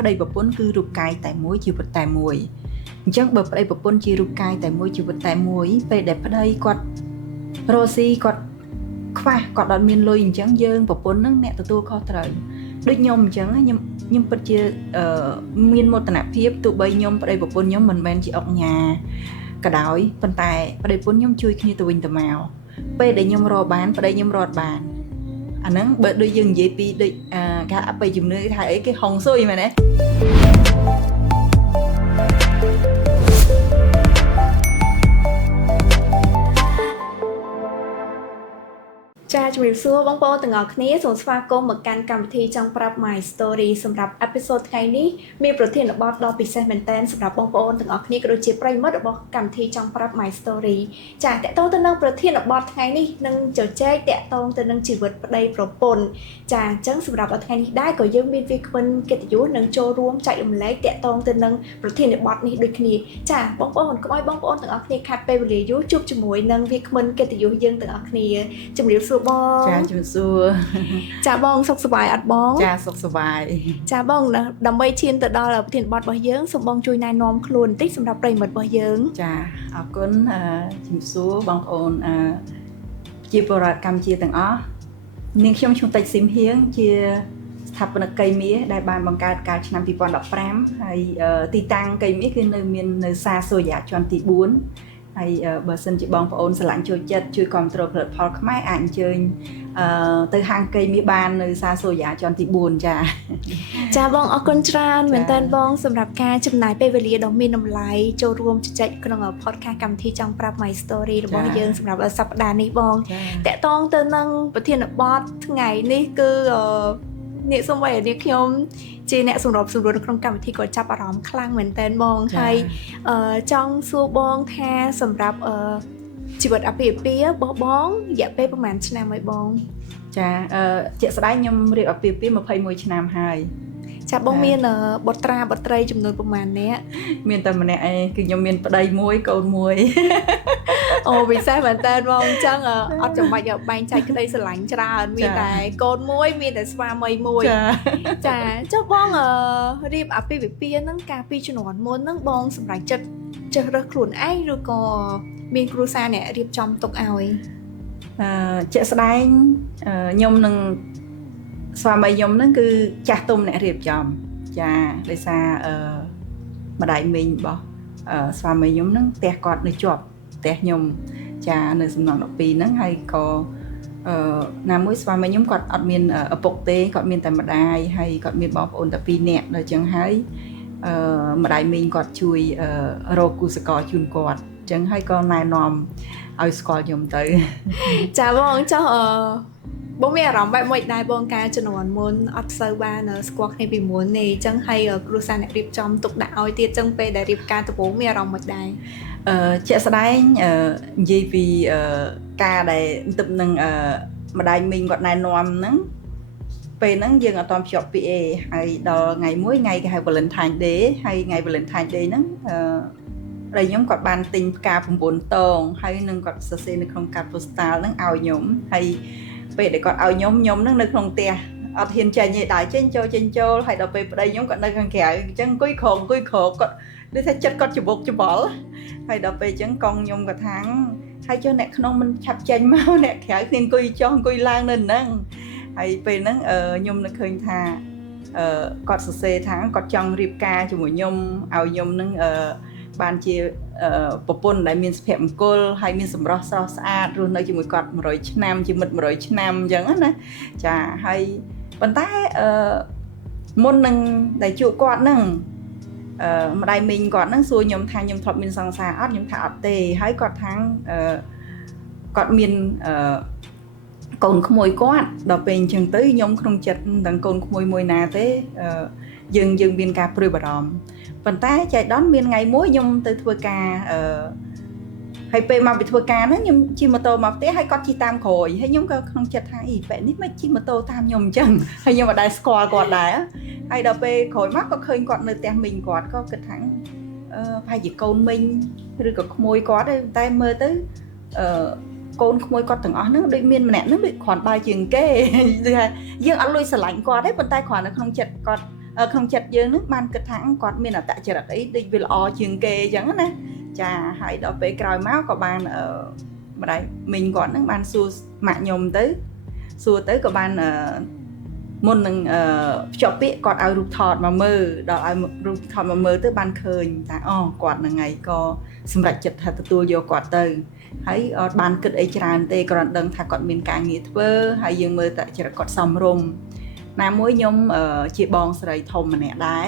ប្តីប្រពន្ធគឺរូបកាយតែមួយជីវិតតែមួយអញ្ចឹងបើប្តីប្រពន្ធជារូបកាយតែមួយជីវិតតែមួយពេលដែលប្តីគាត់រស់ស៊ីគាត់ខ្វះគាត់អត់មានលុយអញ្ចឹងយើងប្រពន្ធនឹងអ្នកទទួលខុសត្រូវដូចខ្ញុំអញ្ចឹងខ្ញុំពិតជាមានមោទនភាពទោះបីខ្ញុំប្តីប្រពន្ធខ្ញុំមិនមែនជាអុកញ៉ាក៏ដោយប៉ុន្តែប្តីប្រពន្ធខ្ញុំជួយគ្នាទៅវិញទៅមកពេលដែលខ្ញុំរកបានប្តីខ្ញុំរត់បានអាហ្នឹងបើដូចយើងនិយាយពីដូចគេអបិយជំនឿគេថាអីគេហុងស៊ុយមែនទេចាជំរាបសួរបងប្អូនទាំងអស់គ្នាសូមស្វាគមន៍មកកាន់កម្មវិធីចង់ប្រាប់ My Story សម្រាប់អេពីសូតថ្ងៃនេះមានប្រធានបទដ៏ពិសេសមែនទែនសម្រាប់បងប្អូនទាំងអស់គ្នាក៏ដូចជាប្រិយមិត្តរបស់កម្មវិធីចង់ប្រាប់ My Story ចាតកតងទៅនឹងប្រធានបទថ្ងៃនេះនឹងជជែកតកតងទៅនឹងជីវិតប្តីប្រពន្ធចាអញ្ចឹងសម្រាប់ថ្ងៃនេះដែរក៏យើងមានវាគ្មិនកិត្តិយសនឹងចូលរួមចែករំលែកតកតងទៅនឹងប្រធានបទនេះដូចគ្នាចាបងប្អូនកុំឲ្យបងប្អូនទាំងអស់គ្នាខាត់ពេលវេលាយូរជួបជាមួយនឹងវាគ្មិនកិត្តិយសយើងទាំងអស់គ្នាជំរាបសួរបងចាជំរាបសួរចាបងសុខសប្បាយអត់បងចាសុខសប្បាយចាបងដើម្បីឈានទៅដល់ប្រធានបទរបស់យើងសូមបងជួយណែនាំខ្លួនបន្តិចសម្រាប់ប្រិយមិត្តរបស់យើងចាអរគុណជំរាបសួរបងប្អូនជាបរិយាកម្ពុជាទាំងអស់នាងខ្ញុំឈ្មោះតិចស៊ីមហៀងជាស្ថាបនិកកៃមាសដែលបានបង្កើតកាលឆ្នាំ2015ហើយទីតាំងកៃមាសគឺមាននៅសាសូយ៉ាជាន់ទី4ហើយបើសិនជាបងប្អូនស្រឡាញ់ចូលចិត្តជួយគ្រប់គ្រងផលិតផលខ្មែរអាចអញ្ជើញទៅហាងកៃមាសបាននៅសាសូយ៉ាជាន់ទី4ចាបងអរគុណច្រើនមែនតើបងសម្រាប់ការចំណាយពេលវេលាដ៏មានតម្លៃចូលរួមជជែកក្នុង podcast កម្មវិធីចង់ប្រាប់ My Story របស់យើងសម្រាប់សប្តាហ៍នេះបងតកតងទៅនឹងប្រធានបទថ្ងៃនេះគឺអ្នកសូមឲ្យអ្នកខ្ញុំជាអ្នកសម្របសម្រួលក្នុងកម្មវិធីក៏ចាប់អារម្មណ៍ខ្លាំងមែនតើបងហើយចង់សួរបងថាសម្រាប់ជីវិតអាពាហ៍ពិពាហ៍របស់បងរយៈពេលប្រហែលឆ្នាំហើយបងចាជាក់ស្ដែងខ្ញុំរៀបអាពាហ៍ពិពាហ៍21ឆ្នាំហើយចាបងមានបុត្រាបុត្រីចំនួនប្រហែលអ្នកមានតែម្នាក់ឯងគឺខ្ញុំមានប្តីមួយកូនមួយអូពិសេសមែនតើបងអញ្ចឹងអត់ចាំបាច់បែងចែកក្តីស្រឡាញ់ច្រើនមានតែកូនមួយមានតែស្វាមីមួយចាចុះបងរៀបអាពាហ៍ពិពាហ៍ហ្នឹងកាលពីជំនាន់មុនហ្នឹងបងសម្រេចចិត្តជ្រើសរើសខ្លួនឯងឬក៏មានគ្រួសារអ្នករៀបចំទុកឲ្យជាក់ស្ដែងខ្ញុំនឹងស្វាមីខ្ញុំហ្នឹងគឺចាស់ទុំអ្នករៀបចំចាដោយសារម្ដាយមីងរបស់ស្វាមីខ្ញុំហ្នឹងផ្ទះគាត់នៅជាប់ផ្ទះខ្ញុំចានៅសំណង់12ហ្នឹងហើយក៏ណាមួយស្វាមីខ្ញុំគាត់អត់មានឪពុកទេគាត់មានតែម្ដាយហើយគាត់មានបងប្អូនតែ2នាក់ដល់ចឹងហើយម្ដាយមីងគាត់ជួយរកគូសកលជូនគាត់ចឹងហើយក៏ណែនាំឲ្យស្គាល់ខ្ញុំទៅចាបងចុះបងមានអារម្មណ៍បែបមួយដែរបងការជំនាន់មុនអត់សូវបានស្គាល់គ្នាពីមុនទេអញ្ចឹងហើយគ្រួសារអ្នករៀបចំទុកដាក់ឲ្យទៀតអញ្ចឹងពេលដែលរៀបការដំបូងមានអារម្មណ៍មួយដែរជាក់ស្ដែងនិយាយពីការដែលទឹកនឹងម្ដាយមីងគាត់ណែនាំហ្នឹងពេលហ្នឹងយើងអត់តភ្ជាប់ពីអេហើយដល់ថ្ងៃមួយថ្ងៃគេហៅ Valentine Day ហើយថ្ងៃ Valentine Day ហ្នឹងហើយខ្ញុំគាត់បានទិញផ្កា9តងហើយនឹងគាត់សរសេរនៅក្នុងកាត postal ហ្នឹងឲ្យខ្ញុំហើយពេលដែលគាត់ឲ្យខ្ញុំហ្នឹងនៅក្នុងផ្ទះអត់ហ៊ានចេញទេដើរចេញចូលហើយដល់ពេលប្តីខ្ញុំគាត់នៅខាងក្រៅអញ្ចឹងអង្គុយក្រោកគាត់ដូចថាចិត្តគាត់ច្បុកច្បល់ហើយដល់ពេលអញ្ចឹងកងខ្ញុំគាត់ថាហើយចុះអ្នកក្នុងមិនឆាប់ចេញមកអ្នកក្រៅគ្នាអង្គុយចុះអង្គុយឡើងនៅហ្នឹងហើយពេលហ្នឹងខ្ញុំនឹកឃើញថាគាត់សរសេរថាគាត់ចង់រៀបការជាមួយខ្ញុំឲ្យខ្ញុំហ្នឹងបានជាប្រពន្ធដែលមានសុភមង្គលហើយមានសម្រស់ស្រស់ស្អាតរស់នៅជាមួយគាត់100ឆ្នាំជាមិត្ត100ឆ្នាំអញ្ចឹងណាចាហើយប៉ុន្តែមុននឹងដែលជួបគាត់ហ្នឹងម្ដាយមីងគាត់ហ្នឹងសួរខ្ញុំថាខ្ញុំធ្លាប់មានសង្សារអត់ខ្ញុំថាអត់ទេហើយគាត់ថាគាត់មានកូនក្មួយគាត់ដល់ពេលអញ្ចឹងទៅខ្ញុំក្នុងចិត្តទាំងកូនក្មួយមួយណាទេយើងមានការព្រួយបារម្ភប៉ុន្តែចៃដន្យមានថ្ងៃមួយខ្ញុំទៅធ្វើការហើយពេលមកពីធ្វើការហ្នឹងខ្ញុំជិះម៉ូតូមកផ្ទះហើយគាត់ជិះតាមក្រោយហើយខ្ញុំក៏ក្នុងចិត្តថាបែបនេះមិនជិះម៉ូតូតាមខ្ញុំអញ្ចឹងហើយខ្ញុំអត់ដែរស្គាល់គាត់ដែរហើយដល់ពេលក្រោយមកក៏ឃើញគាត់នៅផ្ទះមីងគាត់ក៏គិតថាប្រហែលជាកូនមីងឬក៏ក្មួយគាត់ទេតែមើលទៅកូនក្មួយគាត់ទាំងអស់ហ្នឹងដូចមានម្នាក់ហ្នឹងដូចគ្រាន់បើជាងគេគឺថាយើងអត់លួចស្រឡាញ់គាត់ទេប៉ុន្តែគ្រាន់នៅក្នុងចិត្តគាត់ ក្នុងចិត្តយើងនឹងបានគិតថាគាត់មានអត្តចរិតអីដូចវាល្អជាងគេអញ្ចឹងណាចាហើយដល់ពេលក្រោយមកក៏បានម្ដាយមីងគាត់នឹងបានសួរម៉ាក់ខ្ញុំទៅសួរទៅក៏បានមុននឹងភ្ជាប់ពាក្យគាត់ឲ្យរូបថតមកមើលដល់ឲ្យរូបថតមកមើលទៅបានឃើញថាគាត់ហ្នឹងហើយក៏សម្រេចចិត្តថាទទួលយកគាត់ទៅហើយអត់បានគិតអីច្រើនទេគ្រាន់ដឹងថាគាត់មានការងារធ្វើហើយយើងមើលតែចរិតគាត់សមរម្យណាមួយខ្ញុំជាបងស្រីធំម្នាក់ដែរ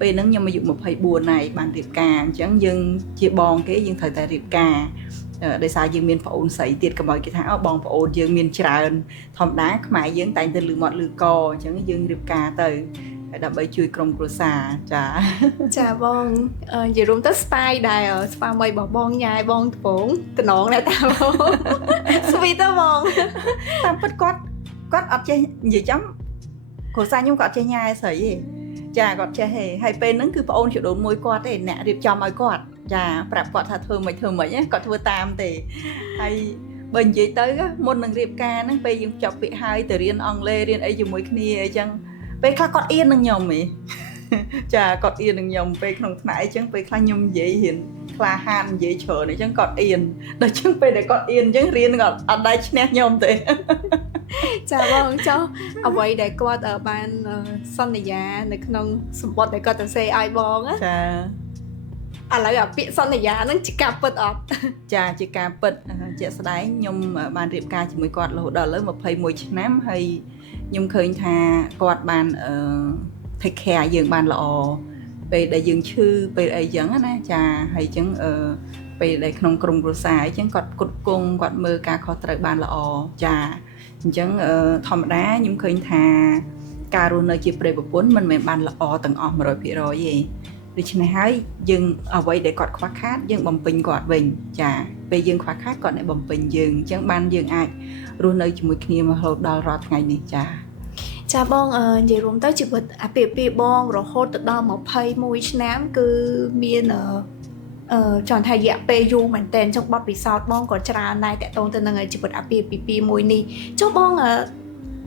ពេលហ្នឹងខ្ញុំអាយុ24ហើយបានរៀបការអញ្ចឹងយើងជាបងគេយើងត្រូវតែរៀបការដោយសារយើងមានប្អូនស្រីទៀតកុំឲ្យគេថាបងប្អូនយើងមានច្រើនធម្មតាខ្មែរយើងតែងតែលឺមាត់លឺកអញ្ចឹងយើងរៀបការទៅហើយដើម្បីជួយក្រុមគ្រួសារចាបងនិយាយរួមទៅស្ទាយដែរស្វាមីរបស់បងញ៉ាយបងត្បូងតំណងដែរតាបងស្វីតបងតាមពិតគាត់អត់ចេះនិយាយចំគ្រួសារខ្ញុំក៏អត់ចេះញ៉ាយស្រីទេចាគាត់ចេះទេហើយពេលហ្នឹងគឺប្អូនជីដូនមួយគាត់ទេអ្នករៀបចំឲ្យគាត់ចាប្រាប់គាត់ថាធ្វើមិនគាត់ធ្វើតាមទេហើយបើនិយាយទៅមុននឹងរៀបការហ្នឹងពេលយើងចប់ពាក្យហើយទៅរៀនអង់គ្លេសរៀនអីជាមួយគ្នាអញ្ចឹងពេលខ្លះគាត់អៀននឹងខ្ញុំហ៎ចាគាត់អៀននឹងខ្ញុំពេលក្នុងថ្នាក់អីចឹងពេលខ្លះខ្ញុំនិយាយរៀនក្លាហាននិយាយច្រើនអញ្ចឹងគាត់អៀនដល់ចឹងពេលដែលគាត់អៀនអញ្ចឹងរៀនគាត់អត់ដែរឈ្នះខ្ញុំទេចាបងចុះអ្វីដែលគាត់បានសន្យានៅក្នុងសម្បត្តិដែលគាត់ទៅសេឲ្យបងចាឥឡូវអាពាក្យសន្យាហ្នឹងជាការពិតអត់ចាជាការពិតជាក់ស្ដែងខ្ញុំបានរៀបការជាមួយគាត់រហូតដល់ឥឡូវ21ឆ្នាំហើយខ្ញុំឃើញថាគាត់បានtake care យើងបានល្អពេលដែលយើងឈឺពេលអីចឹងណាចាហើយចឹងពេលដែលក្នុងក្រុមគ្រួសារអីចឹងគាត់គ្រប់គង់គាត់មើលការខុសត្រូវបានល្អចាអញ្ចឹងធម្មតាខ្ញុំឃើញថាការរស់នៅជាប្រិយប្រពន្ធមិនមែនបានល្អទាំងអស់ 100% ទេដូច្នេះហើយយើងអ្វីដែលគាត់ខ្វះខាតយើងបំពេញគាត់វិញចាពេលយើងខ្វះខាតគាត់នឹងបំពេញយើងអញ្ចឹងបានយើងអាចរស់នៅជាមួយគ្នារហូតដល់រាល់ថ្ងៃនេះចាបងនិយាយរួមទៅជីវិតអាពាហ៍ពិពាហ៍បងរហូតទៅដល់21ឆ្នាំគឺមានចង់ថារយៈពេលយូរមែនតើអញ្ចឹងបទពិសោធន៍បងក៏ច្រើនដែរតកតងទៅនឹងជីវិតអាពាហ៍ពិពាហ៍មួយនេះចុះបង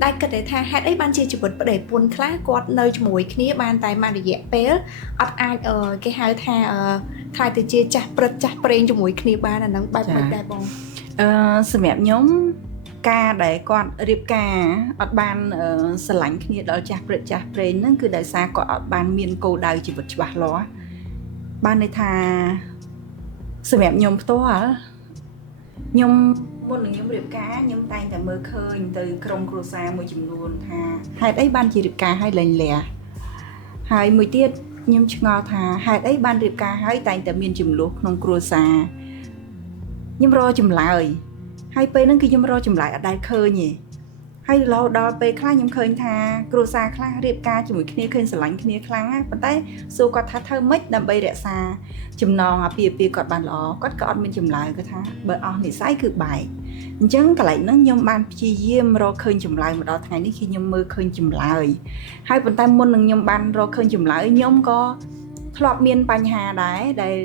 ដែលគិតថាហេតុអីបានជាជីវិតប្តីប្រពន្ធខ្លះគាត់នៅជាមួយគ្នាបានតែមួយរយៈពេលអត់អាចគេហៅថាខ្លាយទៅជាចាស់ព្រឹត្តចាស់ប្រេងជាមួយគ្នាបានអានឹងបែបមិនដែរបងសម្រាប់ខ្ញុំការដែលគាត់រៀបការអត់បានស្រឡាញ់គ្នាដល់ចាស់ព្រឹត្តចាស់ប្រេងហ្នឹងគឺដោយសារគាត់អត់បានមានគោលដៅជីវិតច្បាស់លាស់បានន័យថាសម្រាប់ខ្ញុំផ្ទាល់ខ្ញុំមុននឹងខ្ញុំរៀបការខ្ញុំតែងតែមើលឃើញទៅក្រុមគ្រួសារមួយចំនួនថាហេតុអីបានជារៀបការហើយលែងលះហើយមួយទៀតខ្ញុំឆ្ងល់ថាហេតុអីបានរៀបការហើយតែងតែមានចំនួនក្នុងគ្រួសារខ្ញុំរកចម្លើយហើយពេលហ្នឹងគឺខ្ញុំរកចម្លើយអត់ដែលឃើញទេហើយរហូតដល់ពេលខ្លះខ្ញុំឃើញថាគ្រួសារខ្លះរៀបការជាមួយគ្នាឃើញស្រឡាញ់គ្នាខ្លាំងណាស់ប៉ុន្តែសួរគាត់ថាធ្វើម៉េចដើម្បីរក្សាចំណងអាពាហ៍ពិពាហ៍គាត់បានល្អគាត់ក៏អត់មានចម្លើយគាត់ថាបើអស់និស្ស័យគឺបែកអញ្ចឹងកន្លែងហ្នឹងខ្ញុំបានព្យាយាមរកឃើញចម្លើយមកដល់ថ្ងៃនេះគឺខ្ញុំមើលឃើញចម្លើយហើយប៉ុន្តែមុននឹងខ្ញុំបានរកឃើញចម្លើយខ្ញុំក៏ធ្លាប់មានបញ្ហាដែរដែល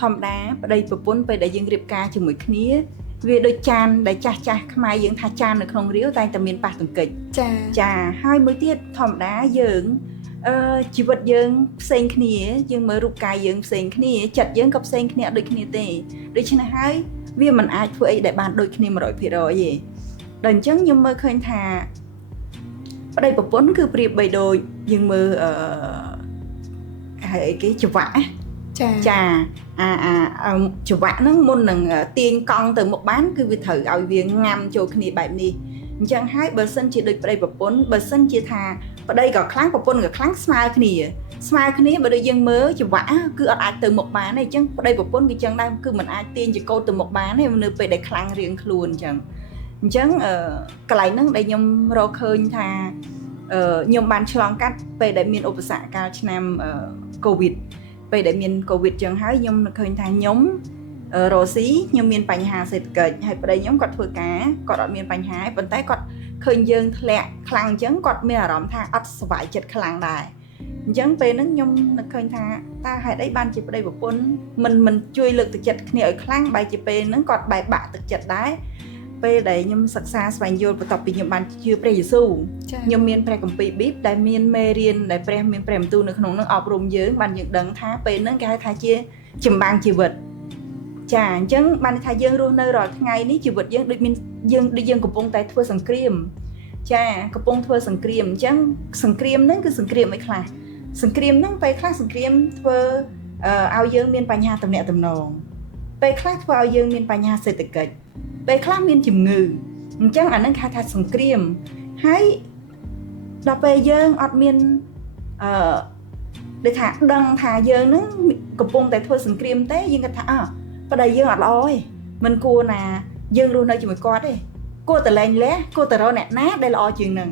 ធម្មតាប្តីប្រពន្ធពេលដែលយើងរៀបការជាមួយគ្នាវាដូចចានដែលចាស់ខ្មែរយើងថាចាននៅក្នុងរាវតែតែមានប៉ះទង្គិចចាហើយមួយទៀតធម្មតាយើងជីវិតយើងផ្សេងគ្នាយើងមើលរូបកាយយើងផ្សេងគ្នាចិត្តយើងក៏ផ្សេងគ្នាអត់ដូចគ្នាទេដូច្នេះហើយវាមិនអាចធ្វើអីដែលបានដូចគ្នា 100% ទេដល់អញ្ចឹងខ្ញុំមើលឃើញថាប្តីប្រពន្ធគឺប្រៀបបីដូចយើងមើលហើយគេច្រវាក់ចាច្រវាក់ហ្នឹងមុននឹងទាញកង់ទៅមុខបានគឺវាត្រូវឲ្យវាងាំចូលគ្នាបែបនេះអញ្ចឹងហើយបើសិនជាដូចប្តីប្រពន្ធបើសិនជាថាប្តីក៏ខ្លាំងប្រពន្ធក៏ខ្លាំងស្មើគ្នាបើដូចយើងមើលច្រវាក់គឺអត់អាចទៅមុខបានទេអញ្ចឹងប្តីប្រពន្ធគឺចឹងដែរគឺមិនអាចទាញចង្កូតទៅមុខបានទេនៅពេលដែលខ្លាំងរៀងខ្លួនអញ្ចឹងកន្លែងហ្នឹងដែលខ្ញុំរកឃើញថាខ្ញុំបានឆ្លងកាត់ពេលដែលមានឧបសគ្គកាលឆ្នាំកូវីដពេលដែលមានកូវីដចឹងហើយខ្ញុំឃើញថាខ្ញុំរស់ស៊ីខ្ញុំមានបញ្ហាសេដ្ឋកិច្ចហើយប្តីខ្ញុំគាត់ធ្វើការគាត់អត់មានបញ្ហាប៉ុន្តែគាត់ឃើញយើងធ្លាក់ខ្លាំងអញ្ចឹងគាត់មានអារម្មណ៍ថាអត់សុខចិត្តខ្លាំងដែរអញ្ចឹងពេលហ្នឹងខ្ញុំនឹកឃើញថាតើហេតុអីបានជាប្តីប្រពន្ធមិនជួយលើកទឹកចិត្តគ្នាឲ្យខ្លាំងបែរជាពេលហ្នឹងគាត់បែកបាក់ទឹកចិត្តដែរ ពេលដែលខ្ញុំសិក្សាស្វែងយល់បន្ទាប់ពីខ្ញុំបានជឿព្រះយេស៊ូវខ្ញុំមានព្រះគម្ពីរប៊ីបដែលមានមេរៀនដែលព្រះមានព្រះបន្ទូលនៅក្នុងនោះអប់រំយើងបានយើងដឹងថាពេលហ្នឹងគេហៅថាជាចម្បាំងជីវិតចាអញ្ចឹងបានថាយើងរស់នៅរាល់ថ្ងៃនេះជីវិតយើងដូចមានយើងកំពុងតែធ្វើសង្គ្រាមចាកំពុងធ្វើសង្គ្រាមអញ្ចឹងសង្គ្រាមហ្នឹងគឺសង្គ្រាមអីខ្លះសង្គ្រាមហ្នឹងពេលខ្លះសង្គ្រាមធ្វើឲ្យយើងមានបញ្ហាទំនាក់ទំនងពេលខ្លះធ្វើឲ្យយើងមានបញ្ហាសេដ្ឋកិច្ចពេលខ្លះមានជំងឺអញ្ចឹងអាហ្នឹងគេថាសង្គ្រាមហើយដល់ពេលយើងអត់មានដូចថាដឹងថាយើងហ្នឹងកំពុងតែធ្វើសង្គ្រាមទេយើងគិតថាប្តីយើងអត់ល្អទេមិនគួរណាយើងរស់នៅជាមួយគាត់ទេគួរតែលែងលះគួរតែរកអ្នកណាដែលល្អជាងនឹង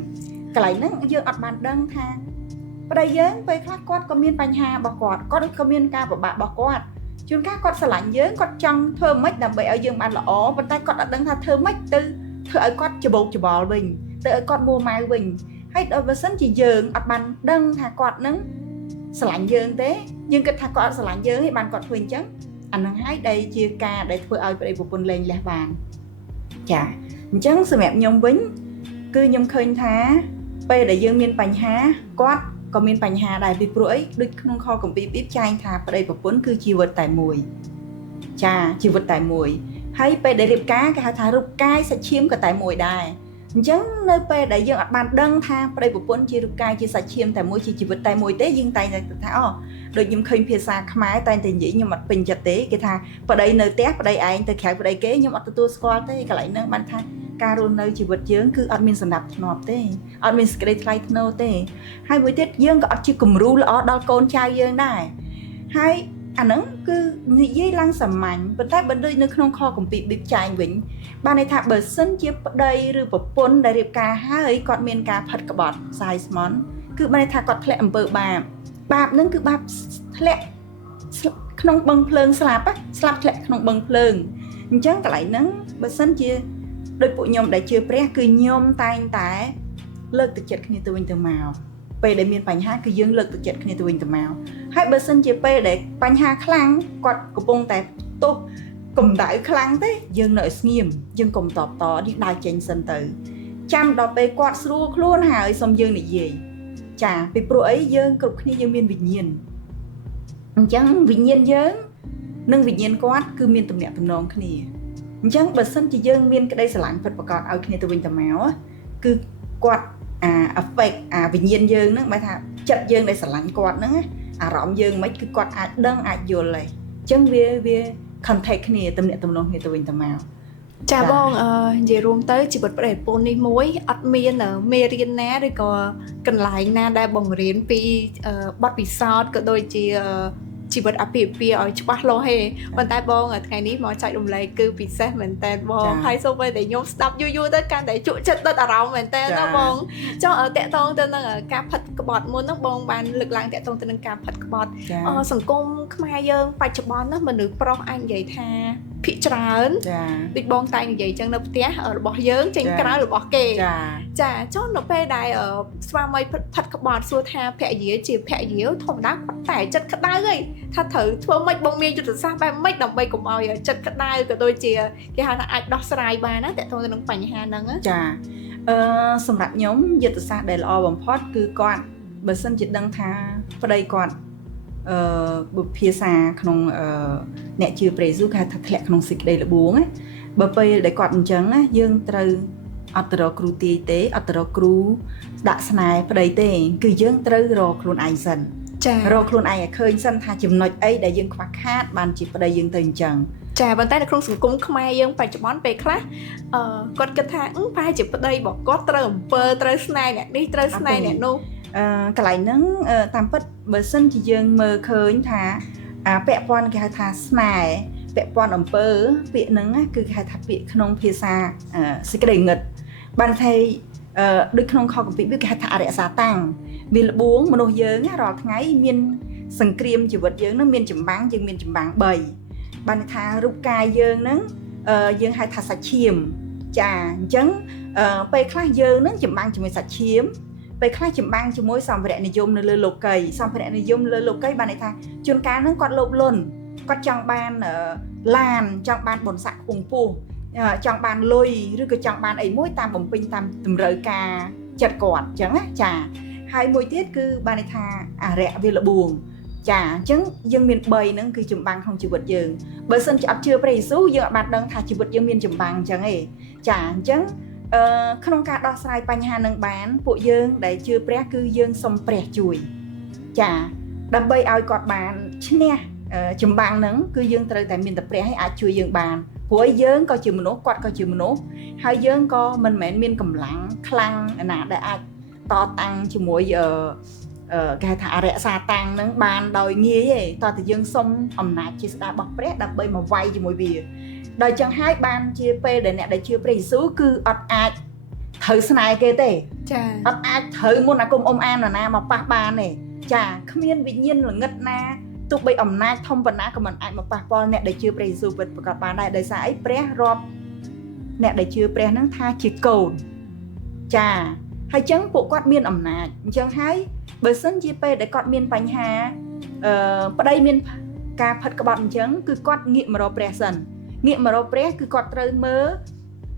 កន្លែងហ្នឹងយើងអត់បានដឹងថាប្តីយើងពេលខ្លះគាត់ក៏មានបញ្ហារបស់គាត់ក៏មានការពិបាករបស់គាត់ជួនកាលគាត់ស្រឡាញ់យើងគាត់ចង់ធ្វើម៉េចដើម្បីឲ្យយើងបានល្អប៉ុន្តែគាត់អត់ដឹងថាធ្វើម៉េចទៅធ្វើឲ្យគាត់ច្បោកច្បល់វិញទៅឲ្យគាត់មួម៉ៅវិញហើយដល់បើសិនជាយើងអត់បានដឹងថាគាត់នឹងស្រឡាញ់យើងទេយើងគិតថាគាត់អត់ស្រឡាញ់យើងទេបានគាត់ធ្វើអញ្ចឹងអានឹងហើយដែលជាការដែលធ្វើឲ្យប្តីប្រពន្ធលែងលះបានចាអញ្ចឹងសម្រាប់ខ្ញុំវិញគឺខ្ញុំឃើញថាពេលដែលយើងមានបញ្ហាគាត់ក៏មានបញ្ហាដែរពីព្រោះអីដូចក្នុងខគម្ពីរប៊ីបចែងថាប្តីប្រពន្ធគឺជីវិតតែមួយចាជីវិតតែមួយហើយពេលដែលរៀបការគេហៅថារូបកាយសាច់ឈាមក៏តែមួយដែរអញ្ចឹងនៅពេលដែលយើងអត់បានដឹងថាប្តីប្រពន្ធជារូបកាយជាសាច់ឈាមតែមួយជាជីវិតតែមួយទេយើងតែងតែថាដូចខ្ញុំឃើញភាសាខ្មែរតែងតែនិយាយខ្ញុំអត់ពេញចិត្តទេគេថាប្តីនៅផ្ទះប្តីឯងទៅក្រៅប្តីគេខ្ញុំអត់ទទួលស្គាល់ទេកន្លែងហ្នឹងបានថាការរស់នៅជីវិតយើងគឺអត់មានសណ្ដាប់ធ្នាប់ទេអត់មានសេចក្តីថ្លៃថ្នូរទេហើយមួយទៀតយើងក៏អត់ជាគំរូល្អដល់កូនចៅយើងដែរហើយអាហ្នឹងគឺនិយាយឡើងសាមញ្ញប៉ុន្តែបើដូចនៅក្នុងខគម្ពីរប៊ីបចែងវិញបានន័យថាបើសិនជាប្តីឬប្រពន្ធដែលរៀបការហើយគាត់មានការផិតក្បត់សាយស្មន់គឺបានន័យថាគាត់ធ្លាក់អំពើបាបហ្នឹងគឺបាបធ្លាក់ក្នុងបឹងភ្លើងស្លាប់ធ្លាក់ក្នុងបឹងភ្លើងអញ្ចឹងកន្លែងហ្នឹងបើសិនជាដោយពួកខ្ញុំដែលជឿព្រះគឺខ្ញុំតែងតែលើកទឹកចិត្តគ្នាទៅវិញទៅមកពេលដែលមានបញ្ហាគឺយើងលើកទឹកចិត្តគ្នាទៅវិញទៅមកហើយបើសិនជាពេលដែលបញ្ហាខ្លាំងគាត់កំពុងតែទោសកម្ដៅខ្លាំងទេយើងនៅឲ្យស្ងៀមយើងកុំតបតនេះដើរចេញសិនទៅចាំដល់ពេលគាត់ស្រួលខ្លួនហើយសុំយើងនិយាយចាពីព្រោះអីយើងគ្រប់គ្នាយើងមានវិញ្ញាណអញ្ចឹងវិញ្ញាណយើងនិងវិញ្ញាណគាត់គឺមានទំនាក់ទំនងគ្នាអញ្ចឹងបើសិនជាយើងមានក្តីស្រឡាញ់ពិតប្រាកដឲ្យគ្នាទៅវិញទៅមកគឺគាត់affect វិញ្ញាណយើងហ្នឹងបែរថាចិត្តយើងដែលស្រឡាញ់គាត់ហ្នឹងអារម្មណ៍យើងមិនគឺគាត់អាចដឹងអាចយល់ហើយអញ្ចឹងវា contact គ្នាទំនាក់ទំនងគ្នាទៅវិញទៅមកចាបងនិយាយរួមទៅជីវិតប្តីប្រពន្ធនេះមួយអត់មានមេរៀនណាឬក៏កន្លែងណាដែលបង្រៀនពីបទពិសោធន៍ក៏ដូចជាជីវិតអាពាហ៍ពិពាហ៍ឲ្យច្បាស់លាស់ទេប៉ុន្តែបងថ្ងៃនេះមកចែករំលែកគឺពិសេសមែនតើបងហើយសូម្បីតែខ្ញុំស្ដាប់យូរទៅកាន់តែជក់ចិត្តដិតអារម្មណ៍មែនតើណាបងចុះតាក់ទងទៅនឹងការផិតក្បត់មុនហ្នឹងបងបានលើកឡើងតាក់ទងទៅនឹងការផិតក្បត់សង្គមខ្មែរយើងបច្ចុប្បន្នណាមនុស្សប្រុសអាចនិយាយថាភាគច្រើនដូចបងតែនិយាយចឹងនៅផ្ទះរបស់យើងចេញក្រៅរបស់គេចាចុះនៅពេលដែលស្វាមីផិតក្បត់សួរថាភរិយាជាភរិយាធម្មតាគាត់តែចិត្តក្តៅហីថាត្រូវធ្វើម៉េចបងមានយុទ្ធសាស្ត្របែបម៉េចដើម្បីកុំឲ្យចិត្តក្តៅក៏ដូចជាគេហៅថាអាចដោះស្រាយបានណាតើតើទៅនឹងបញ្ហាហ្នឹងចាសម្រាប់ខ្ញុំយុទ្ធសាស្ត្រដែលល្អបំផុតគឺគាត់បើសិនជាដឹងថាប្តីគាត់បុព្វភាសាក្នុងអ្នកជឿព្រះយេស៊ូវគេថាធ្លាក់ក្នុងសេចក្តីល្បួងណាបើពេលដែលគាត់អញ្ចឹងណាយើងត្រូវអត់ទៅរកគ្រូទាយទេអត់ទៅរកគ្រូដាក់ស្នេហ៍ប្តីទេគឺយើងត្រូវរកខ្លួនឯងសិនចារកខ្លួនឯងឲ្យឃើញសិនថាចំណុចអីដែលយើងខ្វះខាតបានជាប្តីយើងទៅអញ្ចឹងចាប៉ុន្តែនៅក្នុងសង្គមខ្មែរយើងបច្ចុប្បន្នពេលខ្លះគាត់គិតថាប្រហែលជាប្តីរបស់គាត់ត្រូវអំពើត្រូវស្នេហ៍អ្នកនេះត្រូវស្នេហ៍អ្នកនោះកន្លែងហ្នឹងតាមពិតបើសិនជាយើងមើលឃើញថាពាក់ព័ន្ធគេហៅថាស្នេហ៍ពាក់ព័ន្ធអំពើពាក្យហ្នឹងគឺគេហៅថាពាក្យក្នុងភាសាសេចក្តីងឹតបានថាដូចក្នុងខគម្ពីរគេហៅថាអរិយសាតាំងវាល្បួងមនុស្សយើងរាល់ថ្ងៃមានសង្គ្រាមជីវិតយើងនឹងមានចម្បាំងយើងមានចម្បាំង3បានថារូបកាយយើងហ្នឹងយើងហៅថាសាច់ឈាមចាអញ្ចឹងពេលខ្លះយើងនឹងចម្បាំងជាមួយសាច់ឈាមពេលខ្លះចម្បាំងជាមួយសម្ភារៈនិយមនៅលើលោកីសម្ភារៈនិយមលើលោកីបានន័យថាជួនកាលហ្នឹងគាត់លោភលន់គាត់ចង់បានឡានចង់បានបុណ្យស័ក្តិខ្ពង់ខ្ពស់ ចង់បានលុយឬក៏ចង់បានអីមួយតាមបំពេញតាមតម្រូវការចិត្តគាត់អញ្ចឹងណាចាហើយមួយទៀតគឺបានន័យថាអរិយវាលបួងចាអញ្ចឹងយើងមាន3ហ្នឹងគឺចម្បាំងក្នុងជីវិតយើងបើសិនជាអត់ជឿព្រះយេស៊ូវយើងអាចបានដឹងថាជីវិតយើងមានចម្បាំងអញ្ចឹងឯងចាអញ្ចឹងក្នុងការដោះស្រាយបញ្ហានឹងបានពួកយើងដែលជឿព្រះគឺយើងសុំព្រះជួយចាដើម្បីឲ្យគាត់បានឈ្នះចម្បាំងហ្នឹងគឺយើងត្រូវតែមានតែព្រះឲ្យអាចជួយយើងបានព្រោះយើងក៏ជាមនុស្សគាត់ក៏ជាមនុស្សហើយយើងក៏មិនមែនមានកម្លាំងខ្លាំងណាដែលអាចតតាំងជាមួយគេថាអរិយសាតាំងហ្នឹងបានដោយងាយទេតើតែយើងសុំអំណាចជាស្ដារបស់ព្រះដើម្បីមកវាយជាមួយវាដោយចឹងហើយបានជាពេលដែលអ្នកដែលជឿព្រះយេស៊ូវគឺអត់អាចត្រូវស្នេហ៍គេទេចាអត់អាចត្រូវមុនអាគុំអានណាមកប៉ះបានទេចាគ្មានវិញ្ញាណល្ងិតណាទោះបីអំណាចធំប៉ុណ្ណាក៏មិនអាចមកប៉ះពាល់អ្នកដែលជឿព្រះយេស៊ូវពិតប្រាកដបានដែរដោយសារអីព្រះរាប់អ្នកដែលជឿព្រះហ្នឹងថាជាកូនចាហើយចឹងពួកគាត់មានអំណាចអញ្ចឹងហើយបើសិនជាពេលដែលគាត់មានបញ្ហាប្តីមានការផិតក្បត់អញ្ចឹងគឺគាត់ងាកមករកព្រះសិនងាកមករកព្រះគឺគាត់ត្រូវមើល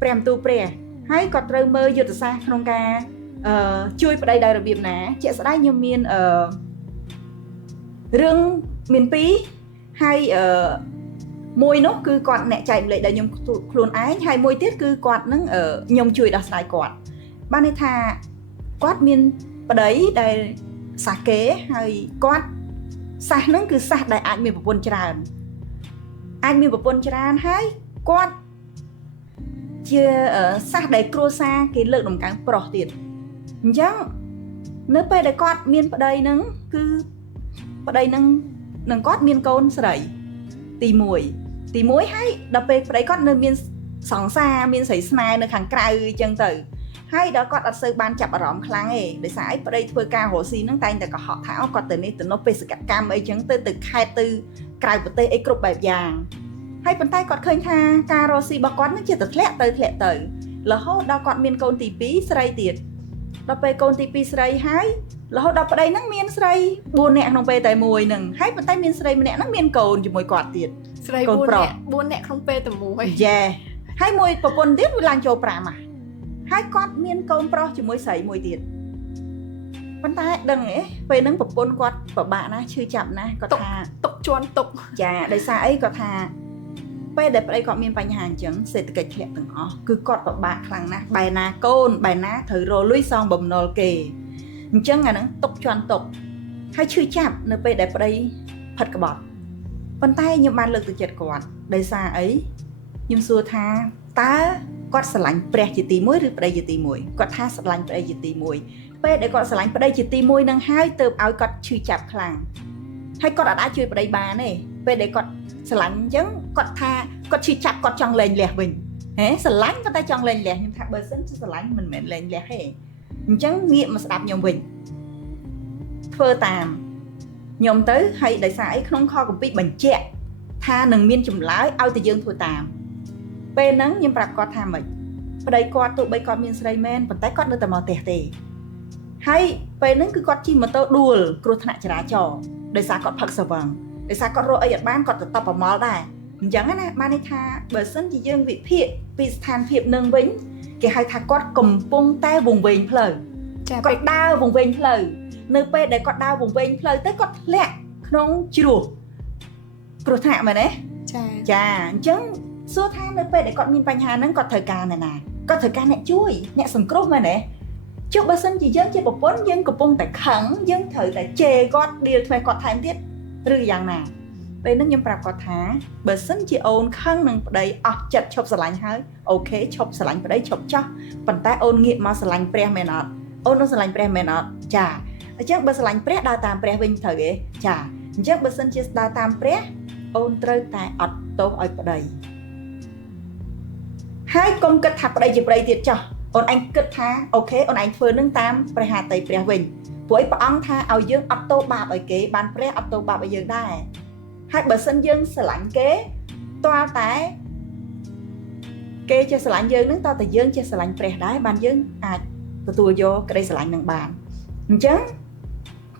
ព្រះបន្ទូលព្រះហើយគាត់ត្រូវមើលយុទ្ធសាស្ត្រក្នុងការជួយប្តីដោយរបៀបណាជាក់ស្ដែងខ្ញុំមានរឿងមាន2ហើយមួយនោះគឺគាត់អ្នកចែកម្លែកដល់ខ្ញុំខ្លួនឯងហើយមួយទៀតគឺគាត់នឹងខ្ញុំជួយដោះស្រាយគាត់បានន័យថាគាត់មានប្តីដែលសាសគេហើយគាត់សាសហ្នឹងគឺសាសដែលអាចមានប្រពន្ធច្រើនហើយគាត់ជាសាសដែលគ្រួសារគេលើកដំកើងប្រុសទៀតអញ្ចឹងនៅពេលដែលគាត់មានប្តីហ្នឹងគឺប្តីហ្នឹងនឹងគាត់មានកូនស្រីទី1ហើយដល់ពេលប្តីគាត់នៅមានសង្សារមានស្រីស្នេហ៍នៅខាងក្រៅអញ្ចឹងទៅហើយដល់គាត់អត់សូវបានចាប់អារម្មណ៍ខ្លាំងទេដោយសារអីប្តីធ្វើការរស់ស៊ីហ្នឹងតែងតែកុហកថាគាត់ទៅនេះទៅនោះបេសកកម្មអីចឹងទៅខេត្តទៅក្រៅប្រទេសអីគ្រប់បែបយ៉ាងហើយប៉ុន្តែគាត់ឃើញថាការរស់ស៊ីរបស់គាត់នឹងជាតែធ្លាក់ទៅរហូតដល់គាត់មានកូនទី2ស្រីទៀតដល់ពេលកូនទី2ស្រីហើយរហូតដល់ប្តីហ្នឹងមានស្រី4នាក់ក្នុងពេលតែមួយហ្នឹងហើយប៉ុន្តែមានស្រីម្នាក់ហ្នឹងមានកូនជាមួយគាត់ទៀតស្រី4នាក់ក្នុងពេលតែមួយយេហើយមួយប្រពន្ធទៀតវាឡើងចូល5ហើយគាត់មានកូនប្រុសជាមួយស្រីមួយទៀតប៉ុន្តែដឹងទេពេលហ្នឹងប្រពន្ធគាត់ពិបាកណាស់ឈឺចាប់ណាស់គាត់ថាទុកជន់ទុកចាដោយសារអីគាត់ថាពេលដែលប្តីគាត់មានបញ្ហាអញ្ចឹងសេដ្ឋកិច្ចធ្លាក់ទាំងអស់គឺគាត់ពិបាកខ្លាំងណាស់បែរណាកូនបែរណាត្រូវរលុយសងបំណុលគេអញ្ចឹងអាហ្នឹងទុកជន់ទុកហើយឈឺចាប់នៅពេលដែលប្តីផិតក្បត់ប៉ុន្តែខ្ញុំបានលើកទឹកចិត្តគាត់ដោយសារអីខ្ញុំសួរថាតើគាត់ស្រឡាញ់ព្រះជាទី1ឬប្តីជាទី1គាត់ថាស្រឡាញ់ប្តីជាទី1ពេលដែលគាត់ស្រឡាញ់ប្តីជាទី1នឹងហើយទើបឲ្យគាត់ឈឺចាប់ខ្លាំងហើយគាត់អាចជួយប្តីបានទេពេលដែលគាត់ស្រឡាញ់អញ្ចឹងគាត់ថាគាត់ឈឺចាប់គាត់ចង់លែងលះវិញស្រឡាញ់គាត់តែចង់លែងលះខ្ញុំថាបើសិនជាស្រឡាញ់មិនមែនលែងលះទេអញ្ចឹងងាកមកស្ដាប់ខ្ញុំវិញធ្វើតាមខ្ញុំទៅហើយដោយសារអីក្នុងខគម្ពីរបញ្ជាក់ថានឹងមានចម្លើយឲ្យតែយើងធ្វើតាមពេលហ្នឹងខ្ញុំប្រាប់គាត់ថាម៉េចប្តីគាត់ទោះបីគាត់មានស្រីមែនប៉ុន្តែគាត់នៅតែមកផ្ទះទេហើយពេលហ្នឹងគឺគាត់ជិះម៉ូតូដួលគ្រោះថ្នាក់ចរាចរណ៍ដោយសារគាត់ផឹកស្វឹងដោយសារគាត់រកអីអត់បានគាត់ទៅតបប្រមល់ដែរអញ្ចឹងណាបានន័យថាបើសិនជាយើងវិភាគពីស្ថានភាពនឹងវិញគេហៅថាគាត់កំពុងតែវង្វេងផ្លូវគាត់ដើរវង្វេងផ្លូវនៅពេលដែលគាត់ដើរវង្វេងផ្លូវទៅគាត់ធ្លាក់ក្នុងជ្រោះគ្រោះថ្នាក់មែនទេចាអញ្ចឹងសួរថានៅពេលដែលគាត់មានបញ្ហាហ្នឹងគាត់ត្រូវការអ្នកណាគាត់ត្រូវការអ្នកជួយអ្នកសង្គ្រោះមែនទេចុះបើសិនជាយើងជាប្រពន្ធយើងកំពុងតែខឹងយើងត្រូវតែជេរគាត់ឌីលថ្មីគាត់ថែមទៀតឬយ៉ាងណាពេលហ្នឹងខ្ញុំប្រាប់គាត់ថាបើសិនជាអូនខឹងនឹងប្តីអស់ចិត្តឈប់ស្រឡាញ់ហើយអូខេឈប់ស្រឡាញ់ប្តីឈប់ចោះប៉ុន្តែអូនងាកមកស្រឡាញ់ព្រះមែនអត់អូននឹងស្រឡាញ់ព្រះមែនអត់ចាអញ្ចឹងបើស្រឡាញ់ព្រះដើរតាមព្រះវិញត្រូវទេចាអញ្ចឹងបើសិនជាដើរតាមព្រះអូនត្រូវតែអត់ទោសឲ្យប្តីហើយកុំគិតថាប្តីជាប្តីទៀតចោះអូនឯងគិតថាអូខេអូនឯងធ្វើនឹងតាមព្រះហត្ថីព្រះវិញព្រោះព្រះអង្គថាឲ្យយើងអត់ទោសបាបឲ្យគេបានព្រះអត់ទោសបាបឲ្យយើងដែរហើយបើសិនយើងស្រឡាញ់គេតើតែគេចេះស្រឡាញ់យើងនឹងតើតែយើងចេះស្រឡាញ់ព្រះដែរបានយើងអាចទទួលយកក្តីស្រឡាញ់នឹងបានអញ្ចឹង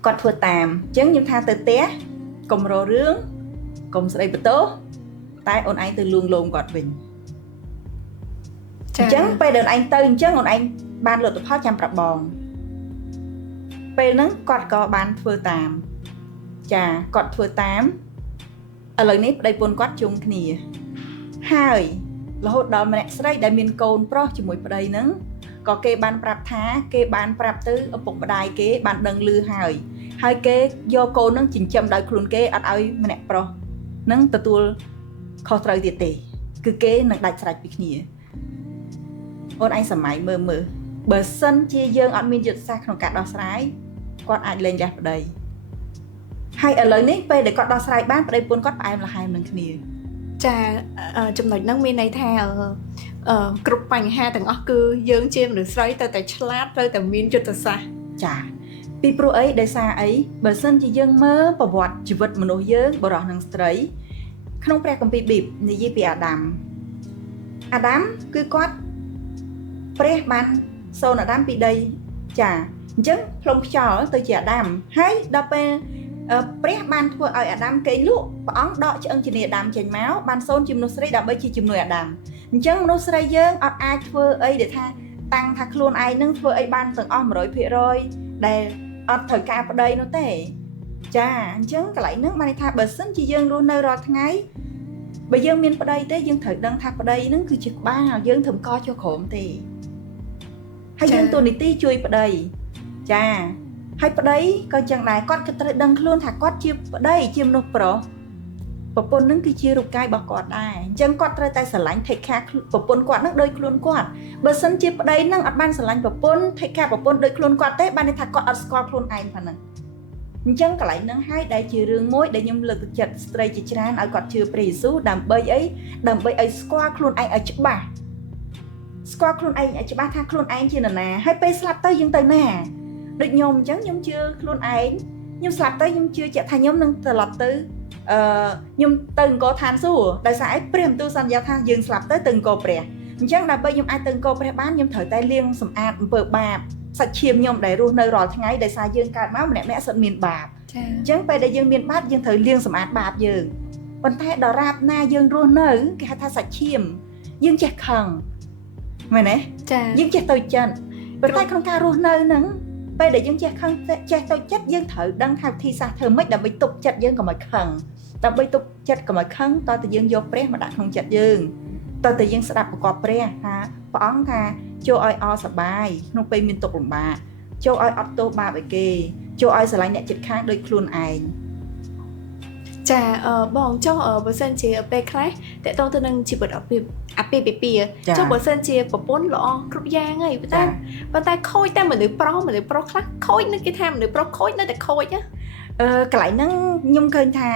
គាត់ធ្វើតាមអញ្ចឹងខ្ញុំថាទៅផ្ទះកុំរករឿងកុំស្ដីបន្ទោសតែអូនឯងទៅលួងលោមគាត់វិញ អញ្ចឹងពេលដែលឯងទៅអញ្ចឹងអូនឯងបានលទ្ធផលចាំប្រាប់បងពេលហ្នឹងគាត់ក៏បានធ្វើតាមចាគាត់ធ្វើតាមឥឡូវនេះប្តីប្រពន្ធគាត់ជុំគ្នាហើយរហូតដល់ម្នាក់ស្រីដែលមានកូនប្រុសជាមួយប្តីហ្នឹងក៏គេបានប្រាប់ថាគេបានប្រាប់ទៅឪពុកម្ដាយគេបានដឹងឮហើយគេយកកូនហ្នឹងចិញ្ចឹមដោយខ្លួនគេអត់ឲ្យម្នាក់ប្រុសហ្នឹងទទួលខុសត្រូវទៀតទេគឺគេនឹងដាច់ស្រេចពីគ្នាអូនឯងសម័យមើលបើសិនជាយើងអត់មានយុទ្ធសាស្ត្រក្នុងការដោះស្រាយគាត់អាចលែងរះប្តីហើយឥឡូវនេះពេលដែលគាត់ដោះស្រាយបានប្តីប្រពន្ធគាត់ផ្អែមល្ហែមនឹងគ្នាចាចំណុចហ្នឹងមានន័យថាគ្រប់បញ្ហាទាំងអស់គឺយើងជាមនុស្សស្រីត្រូវតែឆ្លាតត្រូវតែមានយុទ្ធសាស្ត្រចាពីព្រោះអីដោយសារអីបើសិនជាយើងមើលប្រវត្តិជីវិតមនុស្សយើងបុរសនិងស្ត្រីក្នុងព្រះគម្ពីរប៊ីបនិយាយពីអាដាមគឺគាត់ព្រះបានសូនអាដាមពីដីចាអញ្ចឹងផ្លុំខ្យល់ទៅជាអាដាមហើយដល់ពេលព្រះបានធ្វើឲ្យអាដាមគេងលក់ព្រះអង្គដកឆ្អឹងជំនាញអាដាមចេញមកបានសូនជាមនុស្សស្រីដើម្បីជាជំនួយអាដាមអញ្ចឹងមនុស្សស្រីយើងអត់អាចធ្វើអីដែលថាតាំងថាខ្លួនឯងនឹងធ្វើអីបានទាំងអស់ 100% ដែលអត់ត្រូវការប្តីនោះទេចាអញ្ចឹងកន្លែងហ្នឹងបានន័យថាបើសិនជាយើងរស់នៅរាល់ថ្ងៃបើយើងមានប្តីទេយើងត្រូវដឹងថាប្តីហ្នឹងគឺជាក្បាលយើងធ្វើកចុះក្រោមទេហើយយើងទូនីតិជួយប្តីចាហើយប្តីក៏ចឹងដែរគាត់ក៏ត្រូវដឹងខ្លួនថាគាត់ជាប្តីជាមនុស្សប្រុសប្រពន្ធនឹងគឺជារូបកាយរបស់គាត់ដែរអញ្ចឹងគាត់ត្រូវតែស្រឡាញ់ take care ប្រពន្ធគាត់នឹងដូចខ្លួនគាត់បើសិនជាប្តីនឹងអត់បានស្រឡាញ់ប្រពន្ធ take care ប្រពន្ធដូចខ្លួនគាត់ទេបានន័យថាគាត់អត់ស្គាល់ខ្លួនឯងប៉ុណ្ណឹងអញ្ចឹងកន្លែងហ្នឹងហើយដែលជារឿងមួយដែលខ្ញុំលើកទឹកចិត្តស្ត្រីជាច្រើនឲ្យគាត់ជឿព្រះយេស៊ូវដើម្បីអីដើម្បីឲ្យស្គាល់ខ្លួនឯងឲ្យច្បាស់ស្គាល់ខ្លួនឯងឲ្យច្បាស់ថាខ្លួនឯងជានរណាហើយពេលស្លាប់ទៅយើងទៅណាដូចខ្ញុំអញ្ចឹងខ្ញុំជឿខ្លួនឯងខ្ញុំស្លាប់ទៅខ្ញុំជឿជាក់ថាខ្ញុំនឹងត្រឡប់ទៅខ្ញុំទៅអង្គរឋានសួគ៌ដោយសារអីព្រះបន្ទូលសន្យាថាយើងស្លាប់ទៅអង្គរព្រះអញ្ចឹងដើម្បីខ្ញុំអាចទៅអង្គរព្រះបានខ្ញុំត្រូវតែលាងសម្អាតអំពើបាបសាច់ឈាមខ្ញុំដែលរស់នៅរាល់ថ្ងៃដោយសារយើងកើតមកម្នាក់ៗសិតមានបាបអញ្ចឹងពេលដែលយើងមានបាបយើងត្រូវលាងសម្អាតបាបយើងប៉ុន្តែដល់រាបណាយើងរស់នៅគេហៅថាសាច់ឈាមយើងចេះខឹងមែនទេយើងចេះទៅចិត្តប៉ុន្តែក្នុងការរស់នៅហ្នឹងពេលដែលយើងចេះខឹងចេះទៅចិត្តយើងត្រូវដឹងថាវិធីសាស្ត្រធ្វើម៉េចដើម្បីទប់ចិត្តយើងកុំឲ្យខឹងដើម្បីទប់ចិត្តកុំឲ្យខឹងតើតើយើងយកព្រះមកដាក់ក្នុងចិត្តយើងតើតើយើងស្ដាប់ប្រកបព្រះថាព្រះអង្គថាចូលឲ្យអសប្បាយក្នុងពេលមានទុក្ខលំបាកចូលឲ្យអត់ទោសបាបឲ្យគេចូលឲ្យស្រឡាញ់អ្នកជិតខាងដូចខ្លួនឯងចាបងចុះបើសិនជាពេលខ្លះតើតទៅនឹងជីវិតអាពាហ៍ពិពាហ៍ចុះបើសិនជាប្រពន្ធល្អគ្រប់យ៉ាងហើយប៉ុន្តែខូចតែមនុស្សប្រុសខ្លះខូចនៅគេថាមនុស្សប្រុសខូចនៅតែខូចណាកន្លែងហ្នឹងខ្ញុំឃើញថា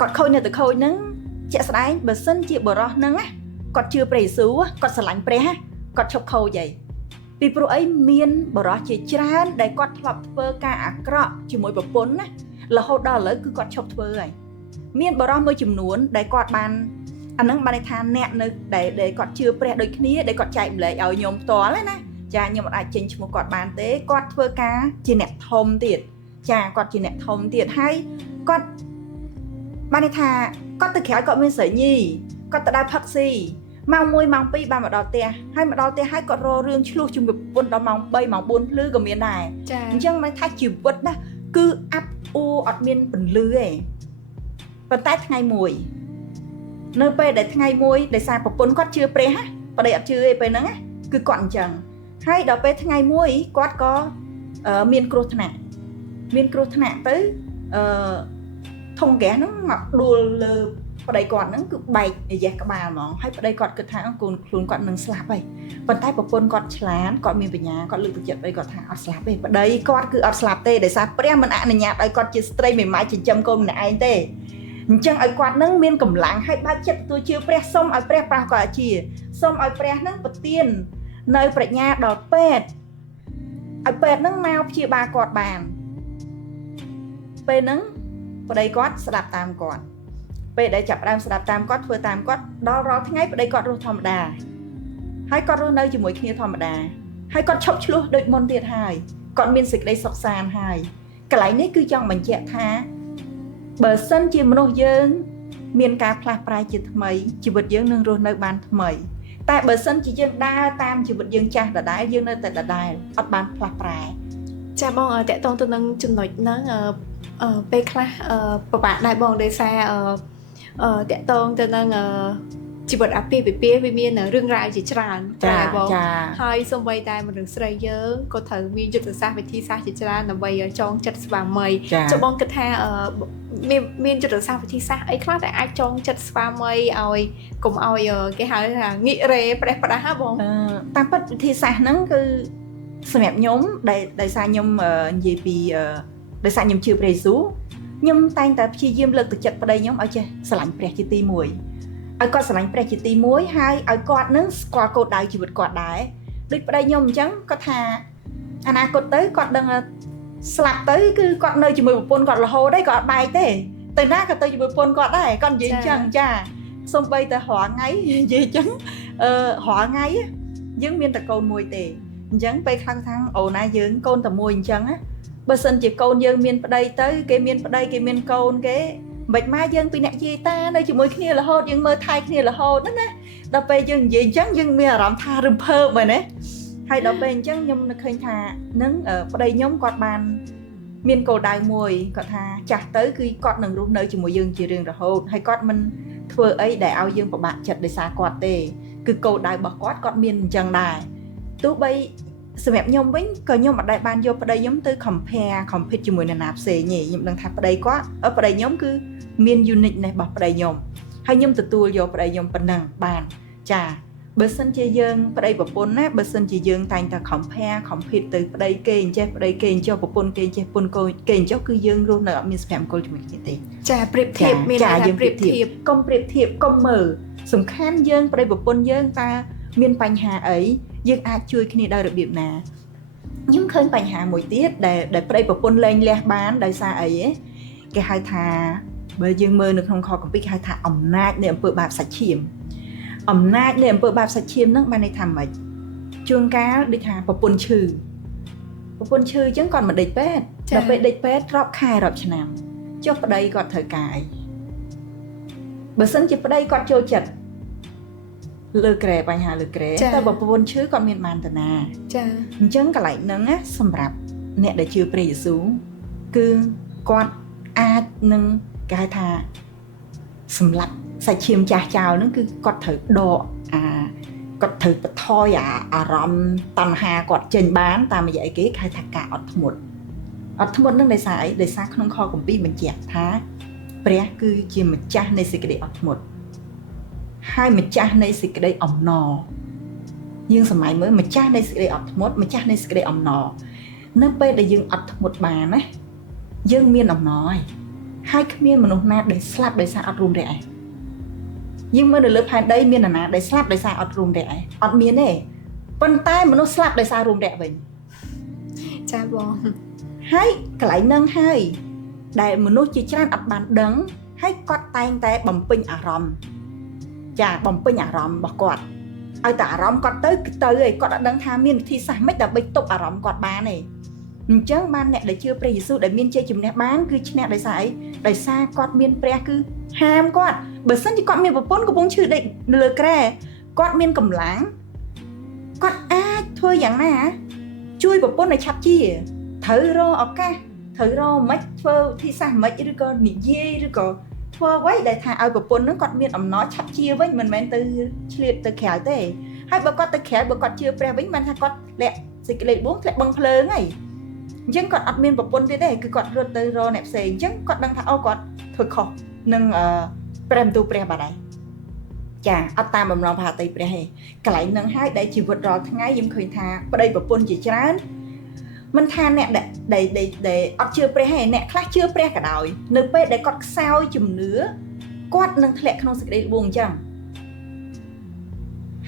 គាត់ខូចនៅតែខូចហ្នឹងជាក់ស្ដែងបើសិនជាបរិសុទ្ធហ្នឹងគាត់ជឿព្រះយេស៊ូវគាត់ស្រឡាញ់ព្រះគាត់ឈប់ខូចអីពីព្រោះអីមានបរិសុទ្ធជាច្រើនដែលគាត់ធ្លាប់ធ្វើការអាក្រក់ជាមួយប្រពន្ធណារហូតដល់ឥឡូវគឺគាត់ឈប់ធ្វើហើយមានបរិសុទ្ធមួយចំនួនដែលគាត់បានអាហ្នឹងបានន័យថាអ្នកនៅដែលគាត់ជឿព្រះដូចគ្នាដែលគាត់ចែកម្លែកឲ្យខ្ញុំផ្ទាល់ណាចាខ្ញុំមិនអាចចេញឈ្មោះគាត់បានទេគាត់ធ្វើការជាអ្នកធំទៀតចាគាត់ជាអ្នកធំទៀតហើយគាត់បានន័យថាគាត់ទៅក្រៅគាត់មានស្រីញីគាត់ទៅដើរផឹកស៊ីម៉ោង1ម៉ោង2បានមកដល់ផ្ទះហើយមកដល់ផ្ទះហើយគាត់រករឿងឆ្លោះជាមួយប្រពន្ធដល់ម៉ោង3ម៉ោង4ភ្លឺក៏មានដែរអញ្ចឹងមិនថាជីវិតណាគឺអាប់អួរអត់មានពន្លឺទេប៉ុន្តែថ្ងៃមួយនៅពេលដែលថ្ងៃមួយដោយសារប្រពន្ធគាត់ជឿព្រះណាប្តីអត់ជឿទេពេលហ្នឹងណាគឺគាត់អញ្ចឹងហើយដល់ពេលថ្ងៃមួយគាត់ក៏មានគ្រោះថ្នាក់ទៅធុងហ្គាសហ្នឹងមកដួលលើប្តីគាត់ហ្នឹងគឺបែកអាយ៉េះក្បាលហ្មងហើយប្តីគាត់គិតថាកូនខ្លួនគាត់នឹងស្លាប់ហើយប៉ុន្តែប្រពន្ធគាត់ឆ្លាតគាត់មានបញ្ញាគាត់លើកទឹកចិត្តប្តីគាត់ថាអត់ស្លាប់ទេប្តីគាត់គឺអត់ស្លាប់ទេដោយសារព្រះមិនអនុញ្ញាតឲ្យគាត់ជាស្ត្រីមេម៉ាយចិញ្ចឹមកូនម្នាក់ឯងទេអញ្ចឹងឲ្យគាត់នឹងមានកម្លាំងហើយបើកចិត្តទទួលជឿព្រះសូមឲ្យព្រះប្រោសគាត់ជាសូមឲ្យព្រះនឹងប្រទាននៅប្រាជ្ញាដល់ពេទ្យឲ្យពេទ្យនឹងមកព្យាបាលគាត់បានពេលហ្នឹងប្តីគាត់ស្ដាប់តាមគាត់ពេលដែលចាប់ផ្ដើមស្ដាប់តាមគាត់ធ្វើតាមគាត់ដល់រាល់ថ្ងៃប្តីគាត់រស់ធម្មតាហើយគាត់រស់នៅជាមួយគ្នាធម្មតាហើយគាត់ឈប់ឆ្លោះដូចមុនទៀតហើយគាត់មានសេចក្តីសុខសាន្តហើយកន្លែងនេះគឺចង់បញ្ជាក់ថាបើសិនជាមនុស្សយើងមានការផ្លាស់ប្រែជាថ្មីជីវិតយើងនឹងរស់នៅបានថ្មី តែបើសិនជាយើងដើរតាមជីវិតយើងចាស់ដដែលយើងនៅតែដដែលអត់បានផ្លាស់ប្រែ ចាបងតកតងទៅនឹងចំណុចហ្នឹងពេលខ្លះពិបាកដែរបងដោយសារតកតងទៅនឹងជីវិតអាពាហ៍ពិពាហ៍វាមានរឿងរ៉ាវជាច្រើនតែបងហើយសូម្បីតែមនុស្សស្រីយើងក៏ត្រូវមានយុទ្ធសាស្ត្រវិធីសាស្ត្រជាច្រើនដើម្បីចងចិត្តស្វាមីចុះបងគិតថាមានយុទ្ធសាស្ត្រវិធីសាស្ត្រអីខ្លះដែលអាចចងចិត្តស្វាមីឲ្យកុំឲ្យគេហៅថាងាករេប្រេះផ្ដាស់ហ៎បងតាមពិតវិធីសាស្ត្រហ្នឹងគឺសម្រាប់ខ្ញុំដែលសារខ្ញុំនិយាយពីដោយសារខ្ញុំជឿព្រះយេស៊ូវខ្ញុំតែងតែព្យាយាមលើកទឹកចិត្តប្តីខ្ញុំឲ្យចេះស្រឡាញ់ព្រះជាទី1ឲ្យគាត់ស្រឡាញ់ព្រះជាទី1ហើយឲ្យគាត់នឹងស្គាល់គោលដៅជីវិតគាត់ដែរដូចប្តីខ្ញុំអញ្ចឹងគាត់ថាអនាគតទៅគាត់ដឹងស្លាប់ទៅគឺគាត់នៅជាមួយប្រពន្ធគាត់រហូតដែរគាត់អត់បែកទេទៅណាក៏ទៅជាមួយប្រពន្ធគាត់ដែរគាត់និយាយអញ្ចឹងចាសូម្បីតែរាល់ថ្ងៃនិយាយអញ្ចឹងរាល់ថ្ងៃយើងមានតែកូនមួយទេអញ្ចឹងពេលខ្លះថាអូនណាយើងកូនតែមួយអញ្ចឹងណាបើសិនជាកូនយើងមានប្តីទៅគេមានប្តីគេមានកូនគេមិនម៉ែយើងពីអ្នកយាយតានៅជាមួយគ្នារហូតយើងមើលថែគ្នារហូតណាដល់ពេលយើងនិយាយអញ្ចឹងយើងមានអារម្មណ៍ថារំភើបមែនទេហើយដល់ពេលអញ្ចឹងខ្ញុំនឹកឃើញថានឹងប្តីខ្ញុំគាត់បានមានគោលដៅមួយគាត់ថាចាស់ទៅគឺគាត់នឹងរស់នៅជាមួយយើងជារៀងរហូតហើយគាត់មិនធ្វើអីដែលឲ្យយើងពិបាកចិត្តដោយសារគាត់ទេគឺគោលដៅរបស់គាត់មានអញ្ចឹងដែរទោះបីសម្រាប់ខ្ញុំវិញក៏ខ្ញុំអត់ដែលបានយកប្តីខ្ញុំទៅ compete ជាមួយនរណាផ្សេងទេខ្ញុំដឹងថាប្តីខ្ញុំគឺមាន uniqueness របស់ប្តីខ្ញុំហើយខ្ញុំទទួលយកប្តីខ្ញុំប៉ុណ្ណឹងបានចាបើសិនជាយើងប្តីប្រពន្ធណាបើសិនជាយើងតែងតែ compete ទៅប្តីគេអញ្ចេះប្តីគេអញ្ចោះប្រពន្ធគេអញ្ចេះប្រពន្ធគេអញ្ចោះគឺយើងរស់នៅអត់មានសុភមង្គលជាមួយគ្នាទេចាប្រៀបធៀបមានតែប្រៀបធៀបកុំប្រៀបធៀបកុំមើលសំខាន់យើងប្តីប្រពន្ធយើងតើមានបញ្ហាអីយើងអាចជួយគ្នាដោយរបៀបណាខ្ញុំឃើញបញ្ហាមួយទៀតដែលប្តីប្រពន្ធលែងលះបានដោយសារអីគេហៅថាបើយើងមើលនៅក្នុងខគម្ពីរគេហៅថាអំណាចនៃអំពើបាបសាច់ឈាមអំណាចនៃអំពើបាបសាច់ឈាមហ្នឹងបានន័យថាម៉េចជួនកាលដូចថាប្រពន្ធឈឺអញ្ចឹងគាត់មិនដេកពេទ្យដល់ពេលដេកពេទ្យរាប់ខែរាប់ឆ្នាំចុះប្តីគាត់ត្រូវការអីបើសិនជាប្តីគាត់ចូលចិត្តលើក្រែបញ្ហាលើក្រែតែបើប្រពន្ធឈឺគាត់មានបានតាណាចាអញ្ចឹងកន្លែងហ្នឹងណាសម្រាប់អ្នកដែលជឿព្រះយេស៊ូវគឺគាត់អាចនឹងគេហៅថាសម្រាប់សាច់ឈាមចាស់ចោលហ្នឹងគឺគាត់ត្រូវដកគាត់ត្រូវបន្ថយអារម្មណ៍តណ្ហាគាត់ចេញបានតាមរយៈអីគេហៅថាការអត់ធ្មត់ហ្នឹងដោយសារអីដោយសារក្នុងខគម្ពីរបញ្ជាក់ថាព្រះគឺជាម្ចាស់នៃសេចក្តីអត់ធ្មត់ហើយម្ចាស់នៃសេចក្តីអំណរយើងសម័យមើលម្ចាស់នៃសេចក្តីអត់ធ្មត់ម្ចាស់នៃសេចក្តីអំណរនៅពេលដែលយើងអត់ធ្មត់បានណាយើងមានអំណរហើយគ្មានមនុស្សណាដែលស្លាប់ដោយសារអត់រួមរយៈឯងយើងមើលនៅលើផែនដីមាននរណាដែលស្លាប់ដោយសារអត់រួមរយៈឯងអត់មានទេប៉ុន្តែមនុស្សស្លាប់ដោយសាររួមរយៈវិញចាបងហើយកន្លែងហ្នឹងហើយដែលមនុស្សជាច្រើនអត់បានដឹងហើយគាត់តែងតែបំពេញអារម្មណ៍បំពេញអារម្មណ៍របស់គាត់ឲ្យតែអារម្មណ៍គាត់ទៅឯងគាត់អត់ដឹងថាមានវិធីសាស្ត្រម៉េចដើម្បីទប់អារម្មណ៍គាត់បានទេអញ្ចឹងបានអ្នកដែលជឿព្រះយេស៊ូវដែលមានជ័យជំនះបានគឺឈ្នះដោយសារអីដោយសារគាត់មានព្រះគឺហាមគាត់បើសិនជាគាត់មានប្រពន្ធកំពុងឈឺដេកនៅលើក្រែគាត់មានកម្លាំងគាត់អាចធ្វើយ៉ាងណាជួយប្រពន្ធឲ្យឆាប់ជាត្រូវរកឱកាសត្រូវរកមិនធ្វើវិធីសាស្ត្រមិនឬក៏និយាយឬក៏ធ្វើអ្វីដែលថាឲ្យប្រពន្ធនឹងគាត់មានអំណរឆាប់ជាវិញមិនមែនទៅឆ្លៀតទៅក្រៅទេហើយបើគាត់ទៅក្រៅបើគាត់ជឿព្រះវិញបានថាគាត់លាក់សេចក្តីបួងធ្លាក់បឹងភ្លើងហើយអញ្ចឹងគាត់អត់មានប្រពន្ធទៀតទេគឺគាត់រត់ទៅរកអ្នកផ្សេងអញ្ចឹងគាត់ដឹងថាអូគាត់ធ្វើខុសនឹងព្រះបន្ទូលព្រះបាត់ហើយចាអត់តាមបំណងផាតីព្រះទេកន្លែងហ្នឹងហើយដែលជីវិតរាល់ថ្ងៃខ្ញុំឃើញថាប្តីប្រពន្ធជាច្រើនមិនថាអ្នកដែលអត់ជឿព្រះទេអ្នកខ្លះជឿព្រះក៏ដោយនៅពេលដែលគាត់ខ្សោយជំនឿគាត់នឹងធ្លាក់ក្នុងសេចក្តីល្បួងអញ្ចឹង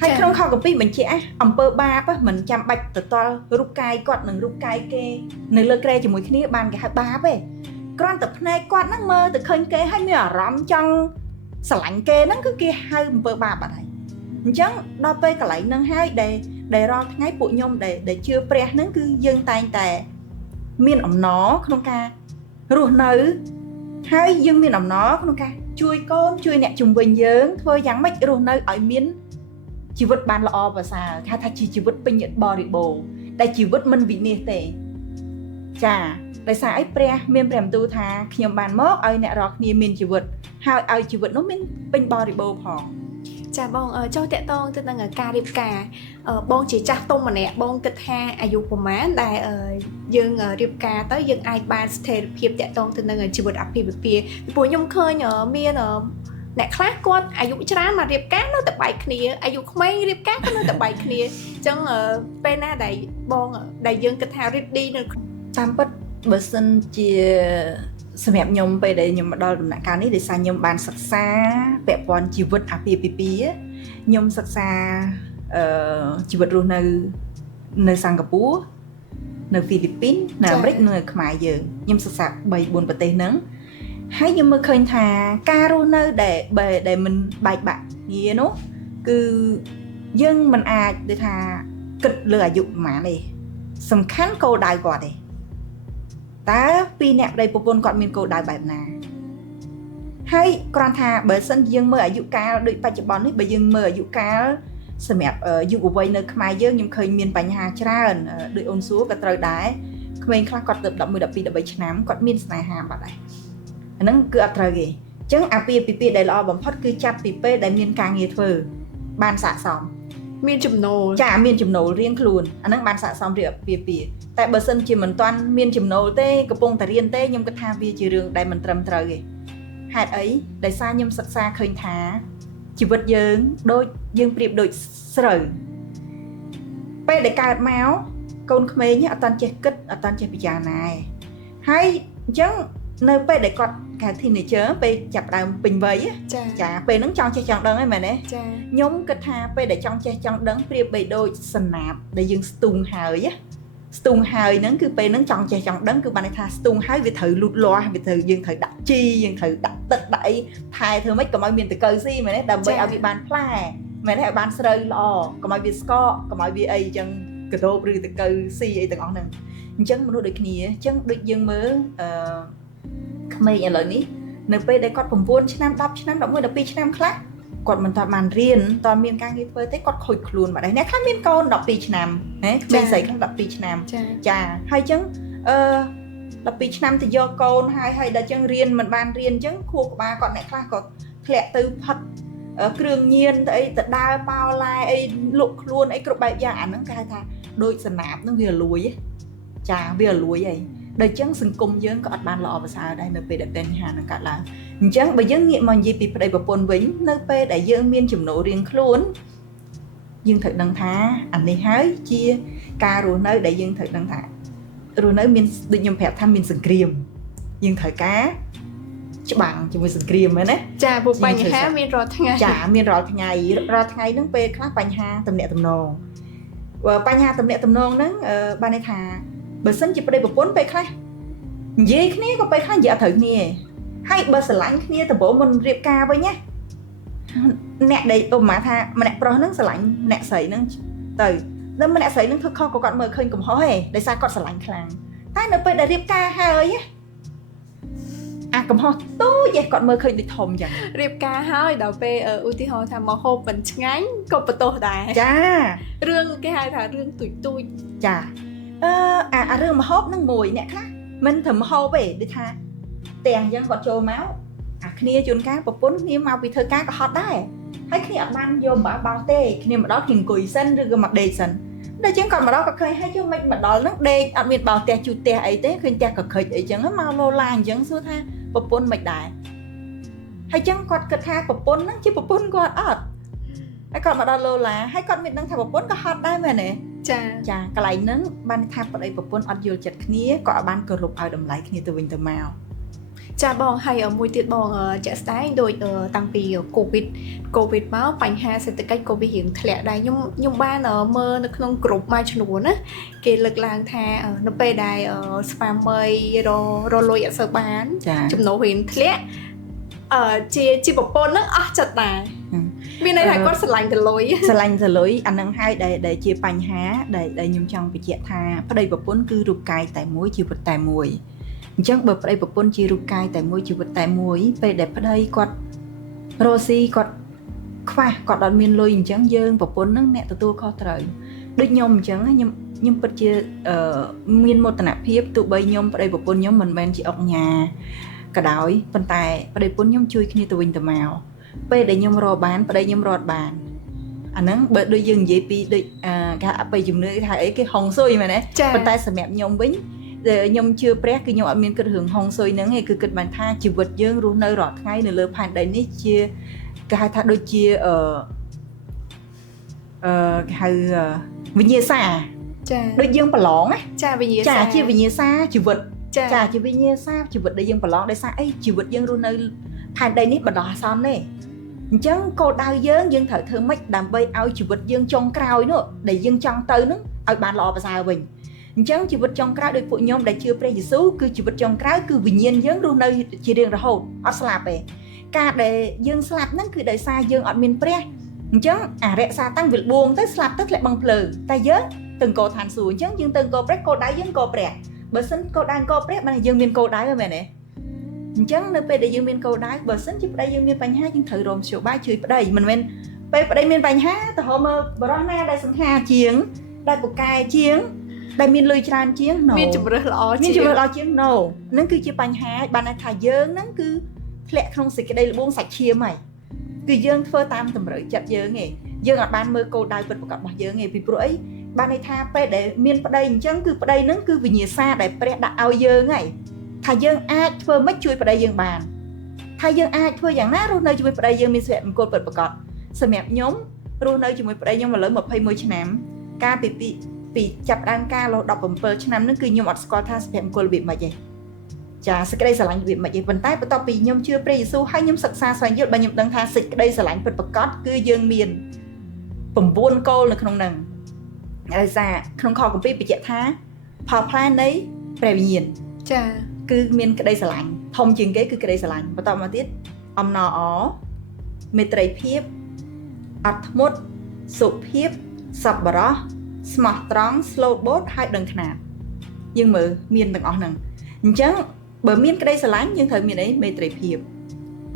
ហើយក្នុងខគម្ពីរបញ្ជាក់អំពើបាបមិនចាំបាច់ទៅតល់រូបកាយគាត់និងរូបកាយគេនៅលើក្រែជាមួយគ្នាបានគេហៅបាបទេគ្រាន់តែភ្នែកគាត់ហ្នឹងមើលទៅឃើញគេហើយមានអារម្មណ៍ចង់ស្រឡាញ់គេហ្នឹងគឺគេហៅអំពើបាបបាត់ហើយអញ្ចឹងដល់ពេលកន្លែងហ្នឹងហើយដែលរាល់ថ្ងៃពួកខ្ញុំដែលជឿព្រះហ្នឹងគឺយើងតែងតែមានអំណរក្នុងការរស់នៅហើយយើងមានអំណរក្នុងការជួយកូនជួយអ្នកជំនាញយើងធ្វើយ៉ាងម៉េចរស់នៅឲ្យមាន ជីវិតបានល្អប្រសើរគេថាជីវិតពេញបរិបូរណ៍ដែលជីវិតមិនវិនាសទេចាដោយសារអីព្រះមានព្រះបន្ទូលថាខ្ញុំបានមកឲ្យអ្នករាល់គ្នាមានជីវិតហើយឲ្យជីវិតនោះមានពេញបរិបូរណ៍ផងចាបងចុះតាក់ទងទៅនឹងការរៀបការបងជាចាស់ទុំម្នាក់បងគិតថាអាយុប្រហែលដែលយើងរៀបការទៅយើងអាចបានស្ថិរភាពតាក់ទងទៅនឹងជីវិតអាពាហ៍ពិពាហ៍ព្រោះខ្ញុំឃើញមានអ្នកខ្លះគាត់អាយុច្រើនមករៀបការនៅតែបែកគ្នាអាយុក្មេងរៀបការក៏នៅតែបែកគ្នាអញ្ចឹងពេលណាដែលបងដែលយើងគិតថា ready នៅតាមពិតបើសិនជាសម្រាប់ខ្ញុំពេលដែលខ្ញុំមកដល់ដំណាក់កាលនេះដោយសារខ្ញុំបានសិក្សាពាក់ព័ន្ធជីវិតអាពាហ៍ពិពាហ៍ខ្ញុំសិក្សាជីវិតរស់នៅសិង្ហបុរីនៅហ្វីលីពីននៅអាមេរិកនៅខ្មែរយើងខ្ញុំសិក្សា3-4ប្រទេសហ្នឹងហើយខ្ញុំមើលឃើញថាការរស់នៅដែលមិនបែកបាក់គ្នានោះគឺយើងមិនអាចដូចថាគិតលើអាយុប្រហែលទេសំខាន់គោលដៅគាត់ទេតើពីរអ្នកប្តីប្រពន្ធគាត់មានគោលដៅបែបណាហើយគ្រាន់ថាបើសិនយើងមើលអាយុកាលដូចបច្ចុប្បន្ននេះបើយើងមើលអាយុកាលសម្រាប់យុវវ័យនៅខ្មែរយើងខ្ញុំឃើញមានបញ្ហាច្រើនដូចអូនសួរក៏ត្រូវដែរក្មេងខ្លះគាត់ទៅ11 12 13ឆ្នាំគាត់មានស្នេហាបាត់ដែរអាហ្នឹងគឺអត់ត្រូវទេអញ្ចឹងអាពាហ៍ពិពាហ៍ដែលល្អបំផុតគឺចាប់ពីពេលដែលមានការងារធ្វើបានស័ក្តិសមមានចំណូលចាមានចំណូលរៀងខ្លួនអាហ្នឹងបានស័ក្តិសមរៀបអាពាហ៍ពិពាហ៍តែបើសិនជាមិនទាន់មានចំណូលទេកំពុងតែរៀនទេខ្ញុំគិតថាវាជារឿងដែលមិនត្រឹមត្រូវទេហេតុអីដោយសារខ្ញុំសិក្សាឃើញថាជីវិតយើងដូចយើងប្រៀបដូចស្រូវពេលដែលកើតមកកូនក្មេងអត់តាន់ចេះគិតអត់តាន់ចេះពិចារណាហើយអញ្ចឹងនៅពេលដែលគាត់គេ teenager ពេលចាប់ដើមពេញវ័យចាពេលហ្នឹងចង់ចេះចង់ដឹងហ្នឹងមែនទេចាខ្ញុំគិតថាពេលដែលចង់ចេះចង់ដឹងប្រៀបបីដូចសណាប់ដែលយើងស្ទូងហើយស្ទូងហើយហ្នឹងគឺពេលហ្នឹងចង់ចេះចង់ដឹងគឺបានន័យថាស្ទូងហើយវាត្រូវលូតលាស់វាត្រូវយើងត្រូវដាក់ជីយើងត្រូវដាក់ទឹកដាក់អីថែធ្វើម៉េចកុំឲ្យមានតកៅស៊ីមែនទេដើម្បីឲ្យវាបានផ្លែមែនទេឲ្យបានស្រូវល្អកុំឲ្យវាស្កកកុំឲ្យវាអីអញ្ចឹងកដោបឬតកៅស៊ីអីទាំងអស់ហ្នឹងអញ្ចឹងមនុស្សដូចគ្នាអញ្ចឹងដូចយើងមើលក្មេងឥឡូវនេះនៅពេលដែលគាត់9ឆ្នាំ10ឆ្នាំ11 12ឆ្នាំខ្លះគាត់មិនតាន់បានរៀនតាន់មានការងារធ្វើទេគាត់ខូចខ្លួនបាត់ហើយអ្នកខ្លះមានកូន12ឆ្នាំហ៎ក្មេងស្រីខ្លះ12ឆ្នាំចាហើយអញ្ចឹង12ឆ្នាំទៅយកកូនហើយដល់អញ្ចឹងរៀនមិនបានរៀនអញ្ចឹងខួរក្បាលគាត់អ្នកខ្លះក៏ធ្លាក់ទៅផឹកគ្រឿងញៀនទៅអីទៅដើរប៉ោឡាយអីលក់ខ្លួនអីគ្រប់បែបយ៉ាងអាហ្នឹងគេហៅថាដូចសណាប់ហ្នឹងវាលួយចាវាលួយហីដល់អញ្ចឹងសង្គមយើងក៏អត់បានល្អប្រសើរដែរនៅពេលដែលបញ្ហានឹងកើតឡើងអញ្ចឹងបើយើងងាកមកនិយាយពីប្តីប្រពន្ធវិញនៅពេលដែលយើងមានចំណូលរៀងខ្លួនយើងត្រូវដឹងថាអានេះហើយជាការរស់នៅដែលយើងត្រូវដឹងថារស់នៅមានដូចខ្ញុំប្រាប់ថាមានសង្គ្រាមយើងត្រូវការច្បាំងជាមួយសង្គ្រាមមែនទេចាព្រោះបញ្ហាមានរាល់ថ្ងៃចាមានរាល់ថ្ងៃហ្នឹងពេលខ្លះបញ្ហាទំនាក់ទំនងបញ្ហាទំនាក់ទំនងហ្នឹងបានន័យថាបើសិនជាប្តីប្រពន្ធពេលខ្លះនិយាយគ្នាក៏ពេលខ្លះនិយាយអត់ត្រូវគ្នាហើយបើស្រឡាញ់គ្នាដំបូងមុនរៀបការវិញណាអ្នកដែលឧបមាថាម្នាក់ប្រុសហ្នឹងស្រឡាញ់អ្នកស្រីហ្នឹងទៅដល់ម្នាក់ស្រីហ្នឹងធ្វើខុសក៏គាត់មើលឃើញកំហុសឯងដោយសារគាត់ស្រឡាញ់ខ្លាំងតែនៅពេលដែលរៀបការហើយអាកំហុសទូចឯងគាត់មើលឃើញដូចធំចឹងរៀបការហើយដល់ពេលឧទាហរណ៍ថាមកហូបមិនឆ្ងាញ់ក៏បន្ទោសដែរចារឿងគេហៅថារឿងទូចចាអារឿងម្ហូបហ្នឹងមួយអ្នកខ្លះមិនត្រឹមម្ហូបទេដូចថាផ្ទះអញ្ចឹងគាត់ចូលមកអាគ្នាជួនកាលប្រពន្ធគ្នាមកពីធ្វើការក៏ហត់ដែរហើយគ្នាអត់បានយកមកបោសទេគ្នាមកដល់គ្នាអង្គុយសិនឬក៏មកដេកសិនដល់អញ្ចឹងគាត់មកដល់ក៏ឃើញហើយយកមិនមកដល់ហ្នឹងដេកអត់មានបោសផ្ទះជូតផ្ទះអីទេឃើញផ្ទះក៏ខិចអីចឹងមកលោឡាអញ្ចឹងសួរថាប្រពន្ធមិនដែរហើយអញ្ចឹងគាត់គិតថាប្រពន្ធហ្នឹងជាប្រពន្ធគាត់អត់ហើយគាត់មកដល់លោឡាហើយគាត់មានដឹងថាប្រពន្ធក៏ហត់ដែរមែនទេចាកន្លែងហ្នឹងបានថាប្តីប្រពន្ធអត់យល់ចិត្តគ្នាក៏អត់បានគោរពឲ្យតម្លៃគ្នាទៅវិញទៅមកចាបងហើយមួយទៀតបងជាក់ស្ដែងដូចតាំងពីកូវីដមកបញ្ហាសេដ្ឋកិច្ចកូវីដរៀងធ្លាក់ដែរខ្ញុំបានមើលនៅក្នុងក្រុមមួយចំនួនណាគេលើកឡើងថានៅពេលដែលស្វាមីរលួយអត់សូវបានចំណូលរៀងធ្លាក់ជាប្រពន្ធហ្នឹងអស់ចិត្តដែរមានន័យថាគាត់ស្រឡាញ់ទៅលុយអាហ្នឹងហើយដែលជាបញ្ហាដែលខ្ញុំចង់បញ្ជាក់ថាប្តីប្រពន្ធគឺរូបកាយតែមួយជីវិតតែមួយអញ្ចឹងបើប្តីប្រពន្ធជារូបកាយតែមួយជីវិតតែមួយពេលដែលប្តីគាត់រស់ស៊ីគាត់ ខ្វះគាត់អត់មានលុយអញ្ចឹងយើងប្រពន្ធហ្នឹងអ្នកទទួលខុសត្រូវដូចខ្ញុំអញ្ចឹងខ្ញុំពិតជាមានមោទនភាពទោះបីខ្ញុំប្តីប្រពន្ធខ្ញុំមិនមែនជាអុកញ៉ាក៏ដោយប៉ុន្តែប្តីប្រពន្ធខ្ញុំជួយគ្នាទៅវិញទៅមកពេលដែលខ្ញុំរកបានប្តីខ្ញុំរត់បានអាហ្នឹងបើដូចយើងនិយាយពីដូចគេអបិយជំនឿថាអីគេហុងស៊ុយមែនទេប៉ុន្តែសម្រាប់ខ្ញុំវិញខ្ញុំជឿព្រះគឺខ្ញុំអត់មានគិតរឿងហុងស៊ុយហ្នឹងទេគឺគិតបានថាជីវិតយើងរស់នៅរាល់ថ្ងៃនៅលើផែនដីនេះជាគេហៅថាដូចជាគេហៅវិញ្ញាសាចាដូចយើងប្រឡងណាចាវិញ្ញាសាចាជាវិញ្ញាសាជីវិតចាជាវិញ្ញាសាជីវិតដែលយើងប្រឡងដោយសារអីជីវិតយើងរស់នៅផែនដីនេះបណ្ដោះអាសន្នទេអញ្ចឹងគោលដៅយើងត្រូវធ្វើម៉េចដើម្បីឲ្យជីវិតយើងចុងក្រោយនោះដែលយើងចង់ទៅនឹងឲ្យបានល្អប្រសើរវិញអញ្ចឹងជីវិតចុងក្រោយដោយពួកខ្ញុំដែលជឿព្រះយេស៊ូវគឺជីវិតចុងក្រោយគឺវិញ្ញាណយើងរស់នៅជារៀងរហូតអត់ស្លាប់ទេការដែលយើងស្លាប់ហ្នឹងគឺដោយសារយើងអត់មានព្រះអញ្ចឹងអារក្សាតាំងវិលបួងទៅស្លាប់ទៅធ្លាក់បឹងភ្លើងតែយើងទៅអង្គរឋានសួគ៌អញ្ចឹងយើងទៅអង្គរព្រះគោលដៅយើងអង្គរព្រះបើសិនគោលដៅអង្គរព្រះបានយើងមានគោលដៅហើយមែនទេអញ្ចឹងនៅពេលដែលយើងមានគោលដៅបើសិនជាប្តីយើងមានបញ្ហាយើងត្រូវរកមធ្យោបាយជួយប្តីមិនមែនពេលប្តីមានបញ្ហាទៅរកមើលបរិះណាដែលសង្ហាជាងដែលពូកែជាងដែលមានលុយច្រើនជាង no មានជំរឿសល្អជាង មានជំរឿសល្អជាង no ហ្នឹងគឺជាបញ្ហាបានន័យថាយើងហ្នឹងគឺធ្លាក់ក្នុងសេចក្តីល្បួងសាច់ឈាមហើយគឺយើងធ្វើតាមតម្រូវចិត្តយើងឯងយើងអាចបានមើលគោលដៅពិតប្រាកដរបស់យើងឯងពីព្រោះអីបានន័យថាពេលដែលមានប្តីអញ្ចឹងគឺប្តីហ្នឹងគឺវិញ្ញាសាដែលព្រះដាក់ឲ្យយើងហើយថាយើងអាចធ្វើម៉េចជួយប្តីយើងបានថាយើងអាចធ្វើយ៉ាងណារស់នៅជាមួយប្តីយើងមានសុភមង្គលពិតប្រាកដសម្រាប់ខ្ញុំរស់នៅជាមួយប្តីខ្ញុំឥឡូវ21ឆ្នាំកាលពីចាប់ដើមការរហូតដល់17ឆ្នាំហ្នឹងគឺខ្ញុំអត់ស្គាល់ថាសុភមង្គលរបៀបម៉េចទេចាសេចក្តីស្រឡាញ់របៀបម៉េចទេប៉ុន្តែបន្ទាប់ពីខ្ញុំជឿព្រះយេស៊ូវហើយខ្ញុំសិក្សាស្វែងយល់បើខ្ញុំដឹងថាសេចក្តីស្រឡាញ់ពិតប្រាកដគឺយើងមាន9គោលនៅក្នុងហ្នឹងដោយសារក្នុងខគម្ពីរបញ្ជាក់ថាផលផ្លែនៃព្រះវិញ្ញាណចាគឺមានក្តីស្រឡាញ់ធំជាងគេគឺក្តីស្រឡាញ់បន្តមកទៀតអំណរអមេត្រីភាពអត់ធ្មត់សុភាពសប្បុរសស្មោះត្រង់ស្លូតបូតហើយដឹងខ្នាតយើងមើលមានទាំងអស់ហ្នឹងអញ្ចឹងបើមានក្តីស្រឡាញ់យើងត្រូវមានអីមេត្រីភាព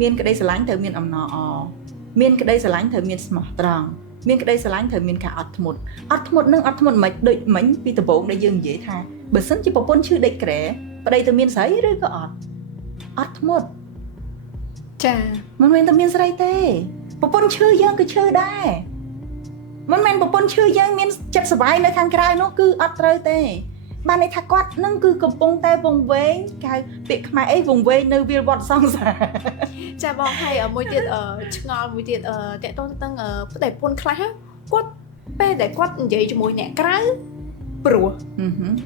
មានក្តីស្រឡាញ់ត្រូវមានអំណរអមានក្តីស្រឡាញ់ត្រូវមានស្មោះត្រង់មានក្តីស្រឡាញ់ត្រូវមានការអត់ធ្មត់នឹងអត់ធ្មត់មិនដូចមិញពីដំបូងដែលយើងនិយាយថាបើសិនជាប្រពន្ធឈឺដេកក្រែប្តីទៅមានស្រីឬក៏អត់ធ្មត់ចាមិនមែនតែមានស្រីទេប្រពន្ធឈឺយើងក៏ឈឺដែរមិនមែនប្រពន្ធឈឺយើងមានចិត្តសុបាយនៅខាងក្រៅនោះគឺអត់ត្រូវទេបានន័យថាគាត់នឹងគឺកំពុងតែវង្វេងគេពាក្យខ្មែរអីវង្វេងនៅវាលវត្តសង្សារចាបងហើយមួយទៀតឆ្ងល់មួយទៀតតកតងទាំងប្តីប្រពន្ធខ្លះគាត់ពេលដែលគាត់និយាយជាមួយអ្នកក្រៅព្រោះ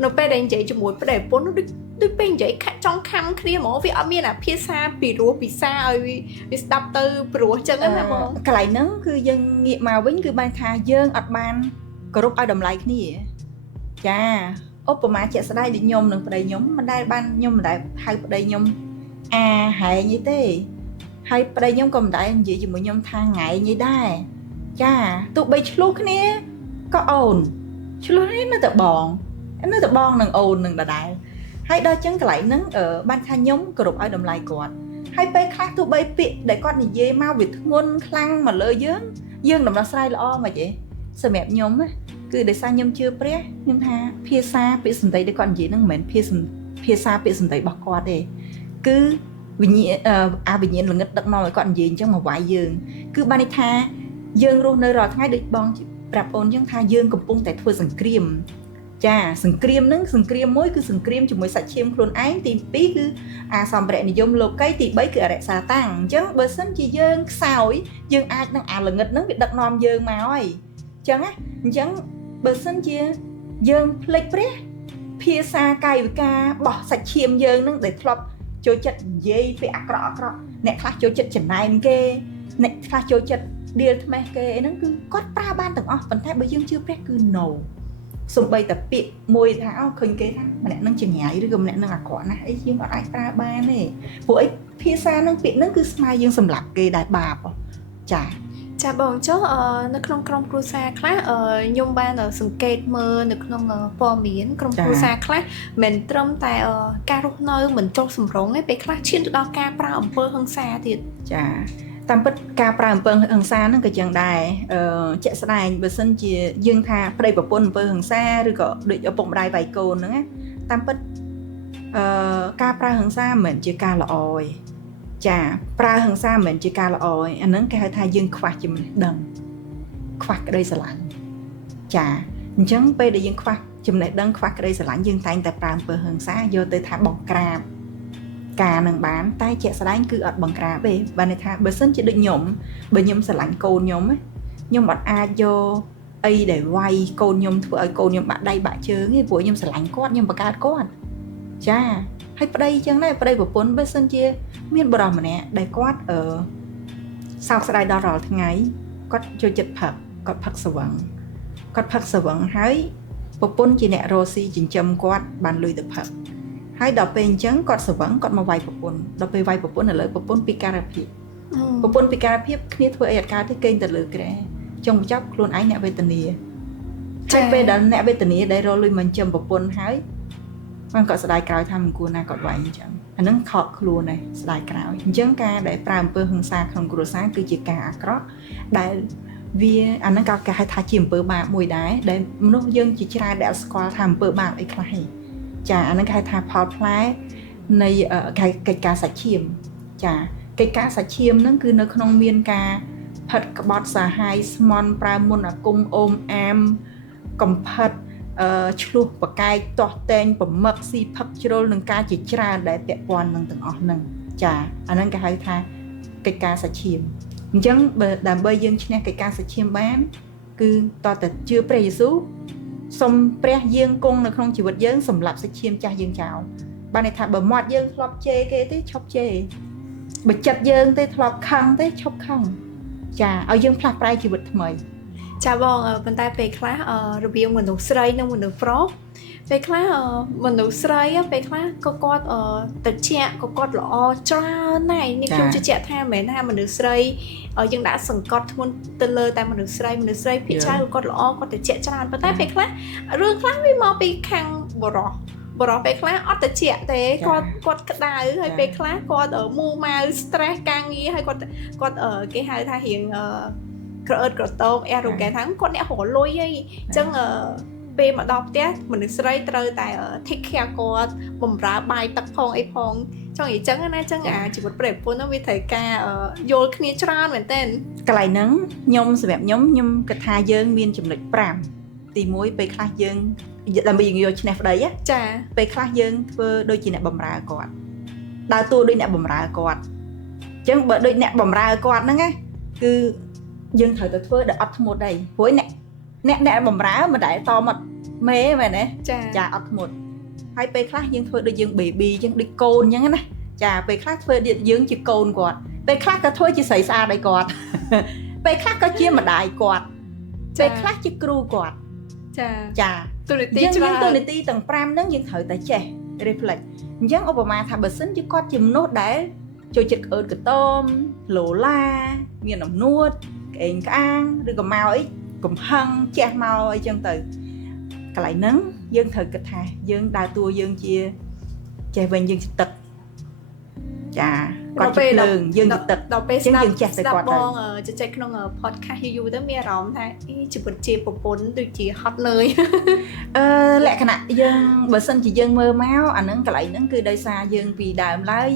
នៅពេលដែលនិយាយជាមួយប្តីប្រពន្ធនោះដូចពេលនិយាយចង់ខំគ្នាហ្មងវាអត់មានអាភាសាពីរោះពិសាឲ្យវាស្ដាប់ទៅព្រោះអញ្ចឹងណាបងកន្លែងហ្នឹងគឺយើងងាកមកវិញគឺបានថាយើងអត់បានគោរពឲ្យតម្លៃគ្នាចាឧបមាជាក់ស្ដែងដូចខ្ញុំនិងប្តីខ្ញុំមិនដែលបានខ្ញុំមិនដែលហៅប្តីខ្ញុំអាហែងអីទេហើយប្តីខ្ញុំក៏មិនដែលនិយាយជាមួយខ្ញុំថាង៉ែងអីដែរចាទោះបីឆ្លោះគ្នាក៏អូនឆ្លោះនេះនៅតែបងនឹងអូននឹងដដែលហើយដល់ចឹងកន្លែងហ្នឹងបានថាខ្ញុំគោរពឲ្យតម្លៃគាត់ហើយពេលខ្លះទោះបីពាក្យដែលគាត់និយាយមកវាធ្ងន់ខ្លាំងមកលើយើងដំណោះស្រាយល្អមិនទេសម្រាប់ខ្ញុំណាគឺដោយសារខ្ញុំជឿព្រះខ្ញុំថាភាសាពាក្យសម្ដីដែលគាត់និយាយហ្នឹងមិនមែនភាសាពាក្យសម្ដីរបស់គាត់ទេគឺវិញ្ញាណល្ងឹតដឹកនាំឲ្យគាត់និយាយអញ្ចឹងមកវាយយើងគឺបានន័យថាយើងរស់នៅរាល់ថ្ងៃដូចបងប្រាប់អូនអញ្ចឹងថាយើងកំពុងតែធ្វើសង្គ្រាមចាសង្គ្រាមហ្នឹងសង្គ្រាមមួយគឺសង្គ្រាមជាមួយសាច់ឈាមខ្លួនឯងទី2គឺអាសម្ភារៈនិយមលោកីទី3គឺអរិយសាតាំងអញ្ចឹងបើសិនជាយើងខ្សោយយើងអាចនឹងអាល្ងឹតហ្នឹងវាដឹកនាំយើងមកហើយអញ្ចឹងណាអញ្ចឹងបើសិនជាយើងភ្លេចព្រះភាសាកាយវិការបោះសាច់ឈាមយើងហ្នឹងដែលធ្លាប់ចូលចិត្តនិយាយពាក្យអាក្រក់អ្នកខ្លះចូលចិត្តចំណែនគេអ្នកខ្លះចូលចិត្តដៀលថ្មេះគេហ្នឹងគឺគាត់ប្រើបានទាំងអស់ប៉ុន្តែបើយើងជឿព្រះគឺ no សំបីតែពាក្យមួយថាឃើញគេថាម្នាក់នឹងចង្អាយឬក៏ម្នាក់នឹងអាក្រក់ណាស់អីយើងអត់អាចប្រើបានទេព្រោះអីភាសានឹងពាក្យនឹងគឺស្មើយើងសម្លាប់គេដែរបាបចាបងចុះនៅក្នុងក្រុមគ្រួសារខ្លះខ្ញុំបានសង្កេតមើលនៅក្នុងព័ត៌មានក្រុមគ្រួសារខ្លះមិនត្រឹមតែការរស់នៅមិនចុះសម្រុងទេពេលខ្លះឈានទៅដល់ការប្រើអំពើហិង្សាទៀតចា តាមពិតការប្រើអំពើហិង្សាហ្នឹងក៏យ៉ាងដែរជាក់ស្ដែងបើសិនជាយើងថាប្តីប្រពន្ធអំពើហិង្សាឬក៏ដូចឪពុកម្ដាយវាយកូនហ្នឹងណាតាមពិតការប្រើហិង្សាមិនមែនជាការល្អទេចាប្រើហិង្សាមិនមែនជាការល្អទេអាហ្នឹងគេហៅថាយើងខ្វះចំណេះដឹងខ្វះក្តីស្រឡាញ់ចាអញ្ចឹងពេលដែលយើងខ្វះចំណេះដឹងខ្វះក្តីស្រឡាញ់យើងតែងតែប្រើអំពើហិង្សាយកទៅថាបង្ក្រាបការនឹងបានតែជាក់ស្ដែងគឺអត់បង្ក្រាបទេបានន័យថាបើសិនជាដូចខ្ញុំបើខ្ញុំស្រឡាញ់កូនខ្ញុំអត់អាចយកអីដែលវាយកូនខ្ញុំធ្វើឲ្យកូនខ្ញុំបាក់ដៃបាក់ជើងទេព្រោះខ្ញុំស្រឡាញ់គាត់ខ្ញុំបង្កើតគាត់ចាហើយប្តីអញ្ចឹងដែរប្តីប្រពន្ធបើសិនជាមានបរិសម្នាក់ដែលគាត់សោកស្ដាយដល់រាល់ថ្ងៃគាត់ចូលចិត្តផឹកគាត់ផឹកស្វឹងហើយប្រពន្ធជាអ្នករស់ស៊ីចិញ្ចឹមគាត់បានលុយទៅផឹកហើយដល់ពេលអញ្ចឹងគាត់ស្វឹងគាត់មកវាយប្រពន្ធដល់ពេលវាយប្រពន្ធឥឡូវប្រពន្ធពិការភាពគ្នាធ្វើអីអត់កើតទេគេងទៅលើគ្រែចុងបញ្ចប់ខ្លួនឯងអ្នកវេទនាហើយពេលដែលអ្នកវេទនាដែលរលុយមកចិញ្ចឹមប្រពន្ធហើយมันគាត់ស្ដាយក្រោយថាមិនគួរណាគាត់វាយអញ្ចឹងអានឹងខកខ្លួនដែរស្ដាយក្រោយអញ្ចឹងការដែលប្រើអំពើហិង្សាក្នុងគ្រួសារគឺជាការអាក្រក់ដែលវាអានឹងក៏គេហៅថាជាអំពើបាបមួយដែរដែលមនុស្សយើងជាច្រើនដែលស្គាល់ថាអំពើបាបអីខ្លះចាអានឹងគេហៅថាផលផ្លែនៃកិច្ចការសាច់ឈាមចាកិច្ចការសាច់ឈាមហ្នឹងគឺនៅក្នុងមានការផិតក្បត់សាហាយស្មន់ប្រើមុនអាគមអូមអាមកំផិតឆ្លោះបកែកទាស់តែងប្រមឹកស៊ីផឹកជ្រុលនឹងការជាច្រើនដែលពាក់ព័ន្ធនឹងទាំងអស់ហ្នឹងចាអាហ្នឹងគេហៅថាកិច្ចការសាច់ឈាមអញ្ចឹងបើដើម្បីយើងឈ្នះកិច្ចការសាច់ឈាមបានគឺតតែជឿព្រះយេស៊ូវសូមព្រះយាងគង់នៅក្នុងជីវិតយើងសម្រាប់សាច់ឈាមចាស់យើងចោលបានន័យថាបើមាត់យើងធ្លាប់ជេរគេទេឈប់ជេរបើចិត្តយើងទេធ្លាប់ខឹងទេឈប់ខឹងចាឲ្យយើងផ្លាស់ប្រែជីវិតថ្មីចាបងប៉ុន្តែពេលខ្លះរបៀងមនុស្សស្រីនិងមនុស្សប្រុសពេលខ្លះមនុស្សស្រីពេលខ្លះក៏គាត់តិចក៏គាត់ល្អច្រើនណាស់នេះខ្ញុំជឿជាក់ថាមិនមែនថាមនុស្សស្រីយើងដាក់សង្កត់ធ្ងន់ទៅលើតែមនុស្សស្រីភាគច្រើនគាត់ល្អគាត់តិចច្រើនប៉ុន្តែពេលខ្លះរឿងខ្លះវាមកពីខាងបរោះពេលខ្លះអត់តិចទេគាត់ក្តៅហើយពេលខ្លះគាត់មូម៉ៅ stress ការងារហើយគាត់គេហៅថារៀងក្រអឺតក្រតោម arrogant ហ្នឹងគាត់អ្នករលុយអីអញ្ចឹងពេលមកដល់ផ្ទះមនុស្សស្រីត្រូវតែ take care គាត់បម្រើបាយទឹកផងអីផងចង់និយាយចឹងណាចឹងជីវិតប្រិយប្រពន្ធវាត្រូវការយល់គ្នាច្រើនមែនតើកន្លែងហ្នឹងសម្រាប់ខ្ញុំគិតថាយើងមានចំណុច5ទី1ពេលខ្លះយើងដើម្បីយើងយកឈ្នះប្តីចាពេលខ្លះយើងធ្វើដូចជាអ្នកបម្រើគាត់ដើរតួដូចអ្នកបម្រើគាត់អញ្ចឹងបើដូចអ្នកបម្រើគាត់ហ្នឹងណាគឺយើងត្រូវទៅធ្វើដោយអត់ធ្មត់ដែរព្រោះអ្នកបម្រើមិនដែលតមកមេមែនទេចាអត់ធ្មត់ហើយពេលខ្លះយើងធ្វើដូចយើង baby អញ្ចឹងដូចកូនអញ្ចឹងណាចាពេលខ្លះធ្វើដូចយើងជាកូនគាត់ពេលខ្លះក៏ធ្វើជាស្រីស្អាតឲ្យគាត់ពេលខ្លះក៏ជាម្ដាយគាត់ពេលខ្លះជាគ្រូគាត់ចាទូនីតិច្រើនទូនីតិទាំង5ហ្នឹងយើងត្រូវតែចេះ reflect អញ្ចឹងឧបមាថាបើសិនជាគាត់ជាមនុស្សដែលចូលចិត្តក្អើតកតមលោឡាមានអំនួតក្អេងក្អាងឬក៏មកអីកំហឹងជះមកអីចឹងទៅកន្លែងហ្នឹងយើងត្រូវគិតថាយើងដើរតួយើងជាចេះវិញយើងជាទឹកចាគាត់ជាភ្លើងយើងជាទឹកដល់ពេលស្ដាប់យើងចេះតែគាត់បងជជែកក្នុង podcast យូរទៅមានអារម្មណ៍ថាជីវិតជាប្រពន្ធដូចជាហត់នឿយលក្ខណៈយើងបើសិនជាយើងមើលមកអាហ្នឹងកន្លែងហ្នឹងគឺដោយសារយើងពីដើមឡើយ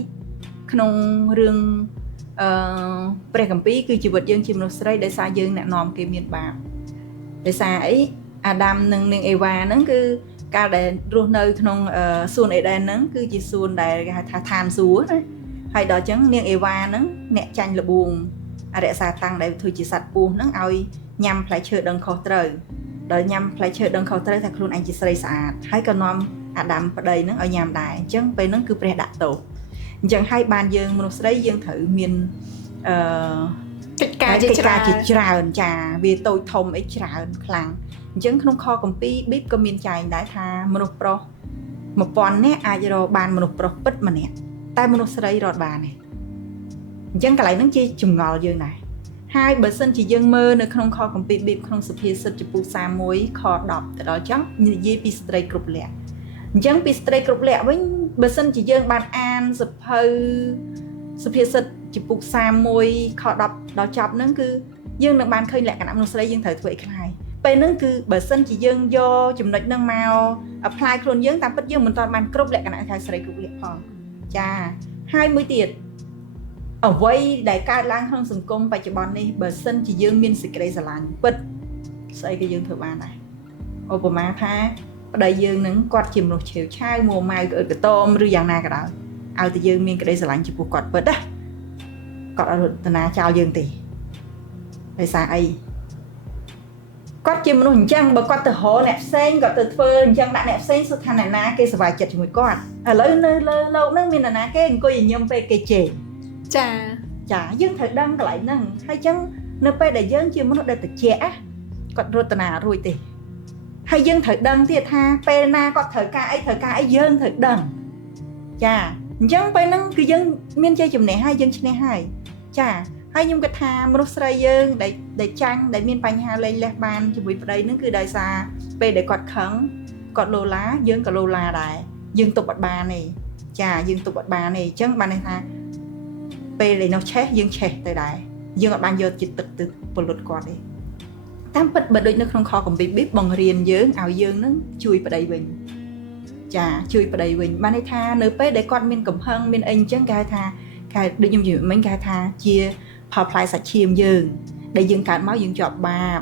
ក្នុងរឿងព្រះគម្ពីរគឺជីវិតយើងជាមនុស្សស្រីដោយសារយើងអ្នកនាំគេមានបាបដោយសារអីអាដាមនិងនាងអេវ៉ាហ្នឹងគឺកាលដែលរស់នៅក្នុងសួនអេដែនហ្នឹងគឺជាសួនដែលគេហៅថាឋានសួគ៌ណាហើយដល់អញ្ចឹងនាងអេវ៉ាហ្នឹងអ្នកចាញ់លបួងអរិយសាតាំងដែលធ្វើជាសត្វពស់ហ្នឹងឲ្យញ៉ាំផ្លែឈើដឹងខុសត្រូវដល់ញ៉ាំផ្លែឈើដឹងខុសត្រូវថាខ្លួនឯងជាស្រីស្អាតហើយក៏នាំអាដាមប្តីហ្នឹងឲ្យញ៉ាំដែរអញ្ចឹងពេលហ្នឹងគឺព្រះដាក់ទោសអញ្ចឹងហើយបានយើងមនុស្សស្រីយើងត្រូវមានកិច្ចការជាច្រើនចាវាតូចធំអីច្រើនខ្លាំងអញ្ចឹងក្នុងខគម្ពីរប៊ីបក៏មានចែងដែរថាមនុស្សប្រុស 1000 នាក់អាចរកបានមនុស្សប្រុសពិតម្នាក់តែមនុស្សស្រីរត់បានទេអញ្ចឹងកន្លែងហ្នឹងជាចម្ងល់យើងដែរហើយបើសិនជាយើងមើលនៅក្នុងខគម្ពីរប៊ីបក្នុងសុភាសិតចំពោះ31ខ10ទៅដល់ចឹងនិយាយពីស្ត្រីគ្រប់លក្ខអញ្ចឹងពីស្ត្រីគ្រប់លក្ខវិញបើសិនជាយើងបានអានសភៅសុភាសិត ចំពុក31ខ10ដល់ចប់ហ្នឹងគឺយើងនឹងបានឃើញលក្ខណៈមនុស្សស្រីយើងត្រូវធ្វើអីខ្លះពេលហ្នឹងគឺបើសិនជាយើងយកចំណុចហ្នឹងមក apply ខ្លួនយើងតាមពិតយើងមិនទាន់បានគ្រប់លក្ខណៈខែស្រីគ្រប់លក្ខផងចាហើយមួយទៀតអ្វីដែលកើតឡើងក្នុងសង្គមបច្ចុប្បន្ននេះបើសិនជាយើងមានសេចក្តីស្រឡាញ់ពិតស្អីក៏យើងធ្វើបានដែរឧបមាថាប្តីយើងនឹងគាត់ជាមនុស្សឆេវឆាវមួម៉ៅក្អឹតក្តមឬយ៉ាងណាក៏ដោយឲ្យតែយើងមានក្តីស្រឡាញ់ចំពោះគាត់ពិតណាគាត់អត់រត់តាចោលយើងទេដោយសារអីគាត់ជាមនុស្សអញ្ចឹងបើគាត់ទៅរកអ្នកផ្សេងគាត់ទៅធ្វើអញ្ចឹងដាក់អ្នកផ្សេងសុទ្ធថាអ្នកណាគេសុវ័យចិត្តជាមួយគាត់ឥឡូវនៅលើលោកហ្នឹងមានអ្នកណាគេអង្គុយញញឹមពេលគេជេរចាយើងត្រូវដឹងកន្លែងហ្នឹងហើយអញ្ចឹងនៅពេលដែលយើងជាមនុស្សដែលត្រជាក់គាត់រត់តារួចទេហើយយើងត្រូវដឹងទៀតថាពេលណាគាត់ត្រូវការអីយើងត្រូវដឹងចាអញ្ចឹងពេលហ្នឹងគឺយើងមានជ័យជំនះហើយយើងឈ្នះហើយចាហើយខ្ញុំគិតថាមនុស្សស្រីយើងដែលចាញ់ដែលមានបញ្ហាលែងលះបានជាមួយប្តីហ្នឹងគឺដោយសារពេលដែលគាត់ខឹងគាត់លោឡាយើងក៏លោឡាដែរយើងទប់អត់បានទេចាយើងទប់អត់បានទេអញ្ចឹងបានន័យថាពេលដែលនោះឆេះយើងឆេះទៅដែរយើងអត់បានយកចិត្តទឹកទៅពលុតគាត់ទេតាមពិតបើដូចនៅក្នុងខកំពីប៊ីបបង្រៀនយើងឲ្យយើងនឹងជួយប្តីវិញចាជួយប្តីវិញបានន័យថានៅពេលដែលគាត់មានកំហឹងមានអីអញ្ចឹងគេហៅថាគេដូចខ្ញុំនិយាយមិញគេហៅថាជាផលផ្លែសាច់ឈាមយើងដែលយើងកើតមកយើងជាប់បាប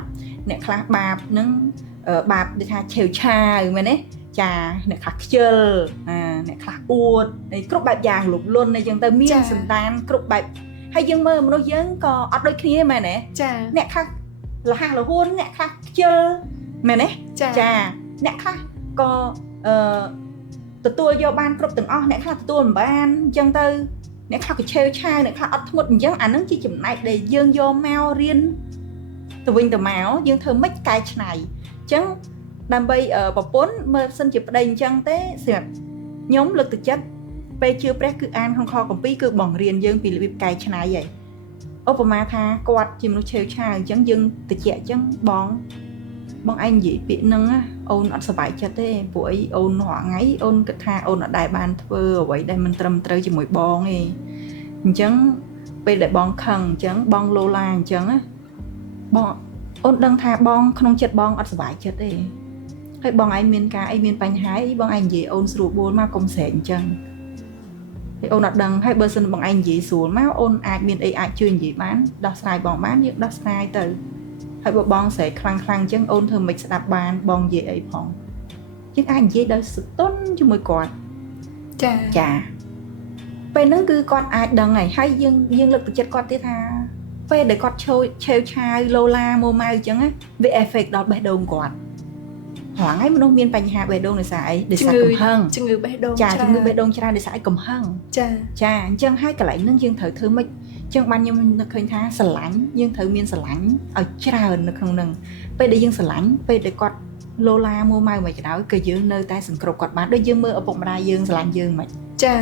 អ្នកខ្លះបាបនឹងបាបដូចថាឆេវឆាវមែនទេចាអ្នកខ្លះខ្ជិលអ្នកខ្លះអួតគ្រប់បែបយ៉ាងលុបលន់អីចឹងទៅមានសន្តានគ្រប់បែបហើយយើងមើលមនុស្សយើងក៏អត់ដូចគ្នាមែនទេចាអ្នកខ្លះលះលហួនអ្នកខ្លះខ្ជិលមែនទេចាអ្នកខ្លះក៏ទទួលយកបានគ្រប់ទាំងអស់អ្នកខ្លះទទួលមិនបានអញ្ចឹងទៅអ្នកខ្លះក៏ឆេវឆាវអ្នកខ្លះអត់ធ្មត់អញ្ចឹងអានឹងជាចំណែកដែលយើងយកមករៀនទៅវិញទៅមកយើងធ្វើម៉េចកែច្នៃអញ្ចឹងដើម្បីប្រពន្ធមើលសិនជាប្តីអញ្ចឹងទេសម្រាប់ខ្ញុំលើកទឹកចិត្តពេលជឿព្រះគឺអានក្នុងខគម្ពីរគឺបង្រៀនយើងពីរបៀបកែច្នៃហើយឧបមាថាគាត់ជាមនុស្សឆេវឆាវអញ្ចឹងយើងតិចអញ្ចឹងបងឯងនិយាយពាក្យហ្នឹងអូនអត់សប្បាយចិត្តទេព្រោះអីអូនរាល់ថ្ងៃអូនគិតថាអូនអត់ដែលបានធ្វើអ្វីដែលមិនត្រឹមត្រូវជាមួយបងទេអញ្ចឹងពេលដែលបងខឹងអញ្ចឹងបងលោឡាអញ្ចឹងបងអូនដឹងថាបងក្នុងចិត្តបងអត់សប្បាយចិត្តទេហើយបងឯងមានការអីមានបញ្ហាអីបងឯងនិយាយអូនស្រួលបួលមកកុំស្រែកអញ្ចឹងហើយអូនអត់ដឹងហើយបើសិនបងឯងនិយាយស្រួលមកអូនអាចមានអីអាចជួយនិយាយបានដោះស្រាយបងបានយើងដោះស្រាយទៅហើយបើបងស្រែកខ្លាំងអញ្ចឹងអូនធ្វើមិនស្ដាប់បានបងនិយាយអីផងយើងអាចនិយាយដោយសន្ទន់ជាមួយគាត់ចាពេលហ្នឹងគឺគាត់អាចដឹងហើយយើងលើកទឹកចិត្តគាត់ទៀតថាពេលដែលគាត់ឆេវឆាវលោឡាមួម៉ៅអញ្ចឹងវា effect ដល់បេះដូងគាត់រាល់ថ្ងៃមនុស្សមានបញ្ហាបេះដូងដោយសារអីដោយសារកំហឹងជំងឺបេះដូងជំងឺបេះដូងច្រើនដោយសារអីកំហឹងចាអញ្ចឹងហើយកន្លែងហ្នឹងយើងត្រូវធ្វើម៉េចអញ្ចឹងបានខ្ញុំនឹកឃើញថាស្រឡាញ់យើងត្រូវមានស្រឡាញ់ឲ្យច្រើននៅក្នុងហ្នឹងពេលដែលយើងស្រឡាញ់ពេលដែលគាត់លោឡាមួម៉ៅមិនក៏ដោយគឺយើងនៅតែសង្គ្រោះគាត់បានដូចយើងមើលឪពុកម្ដាយយើងស្រឡាញ់យើងមិនចា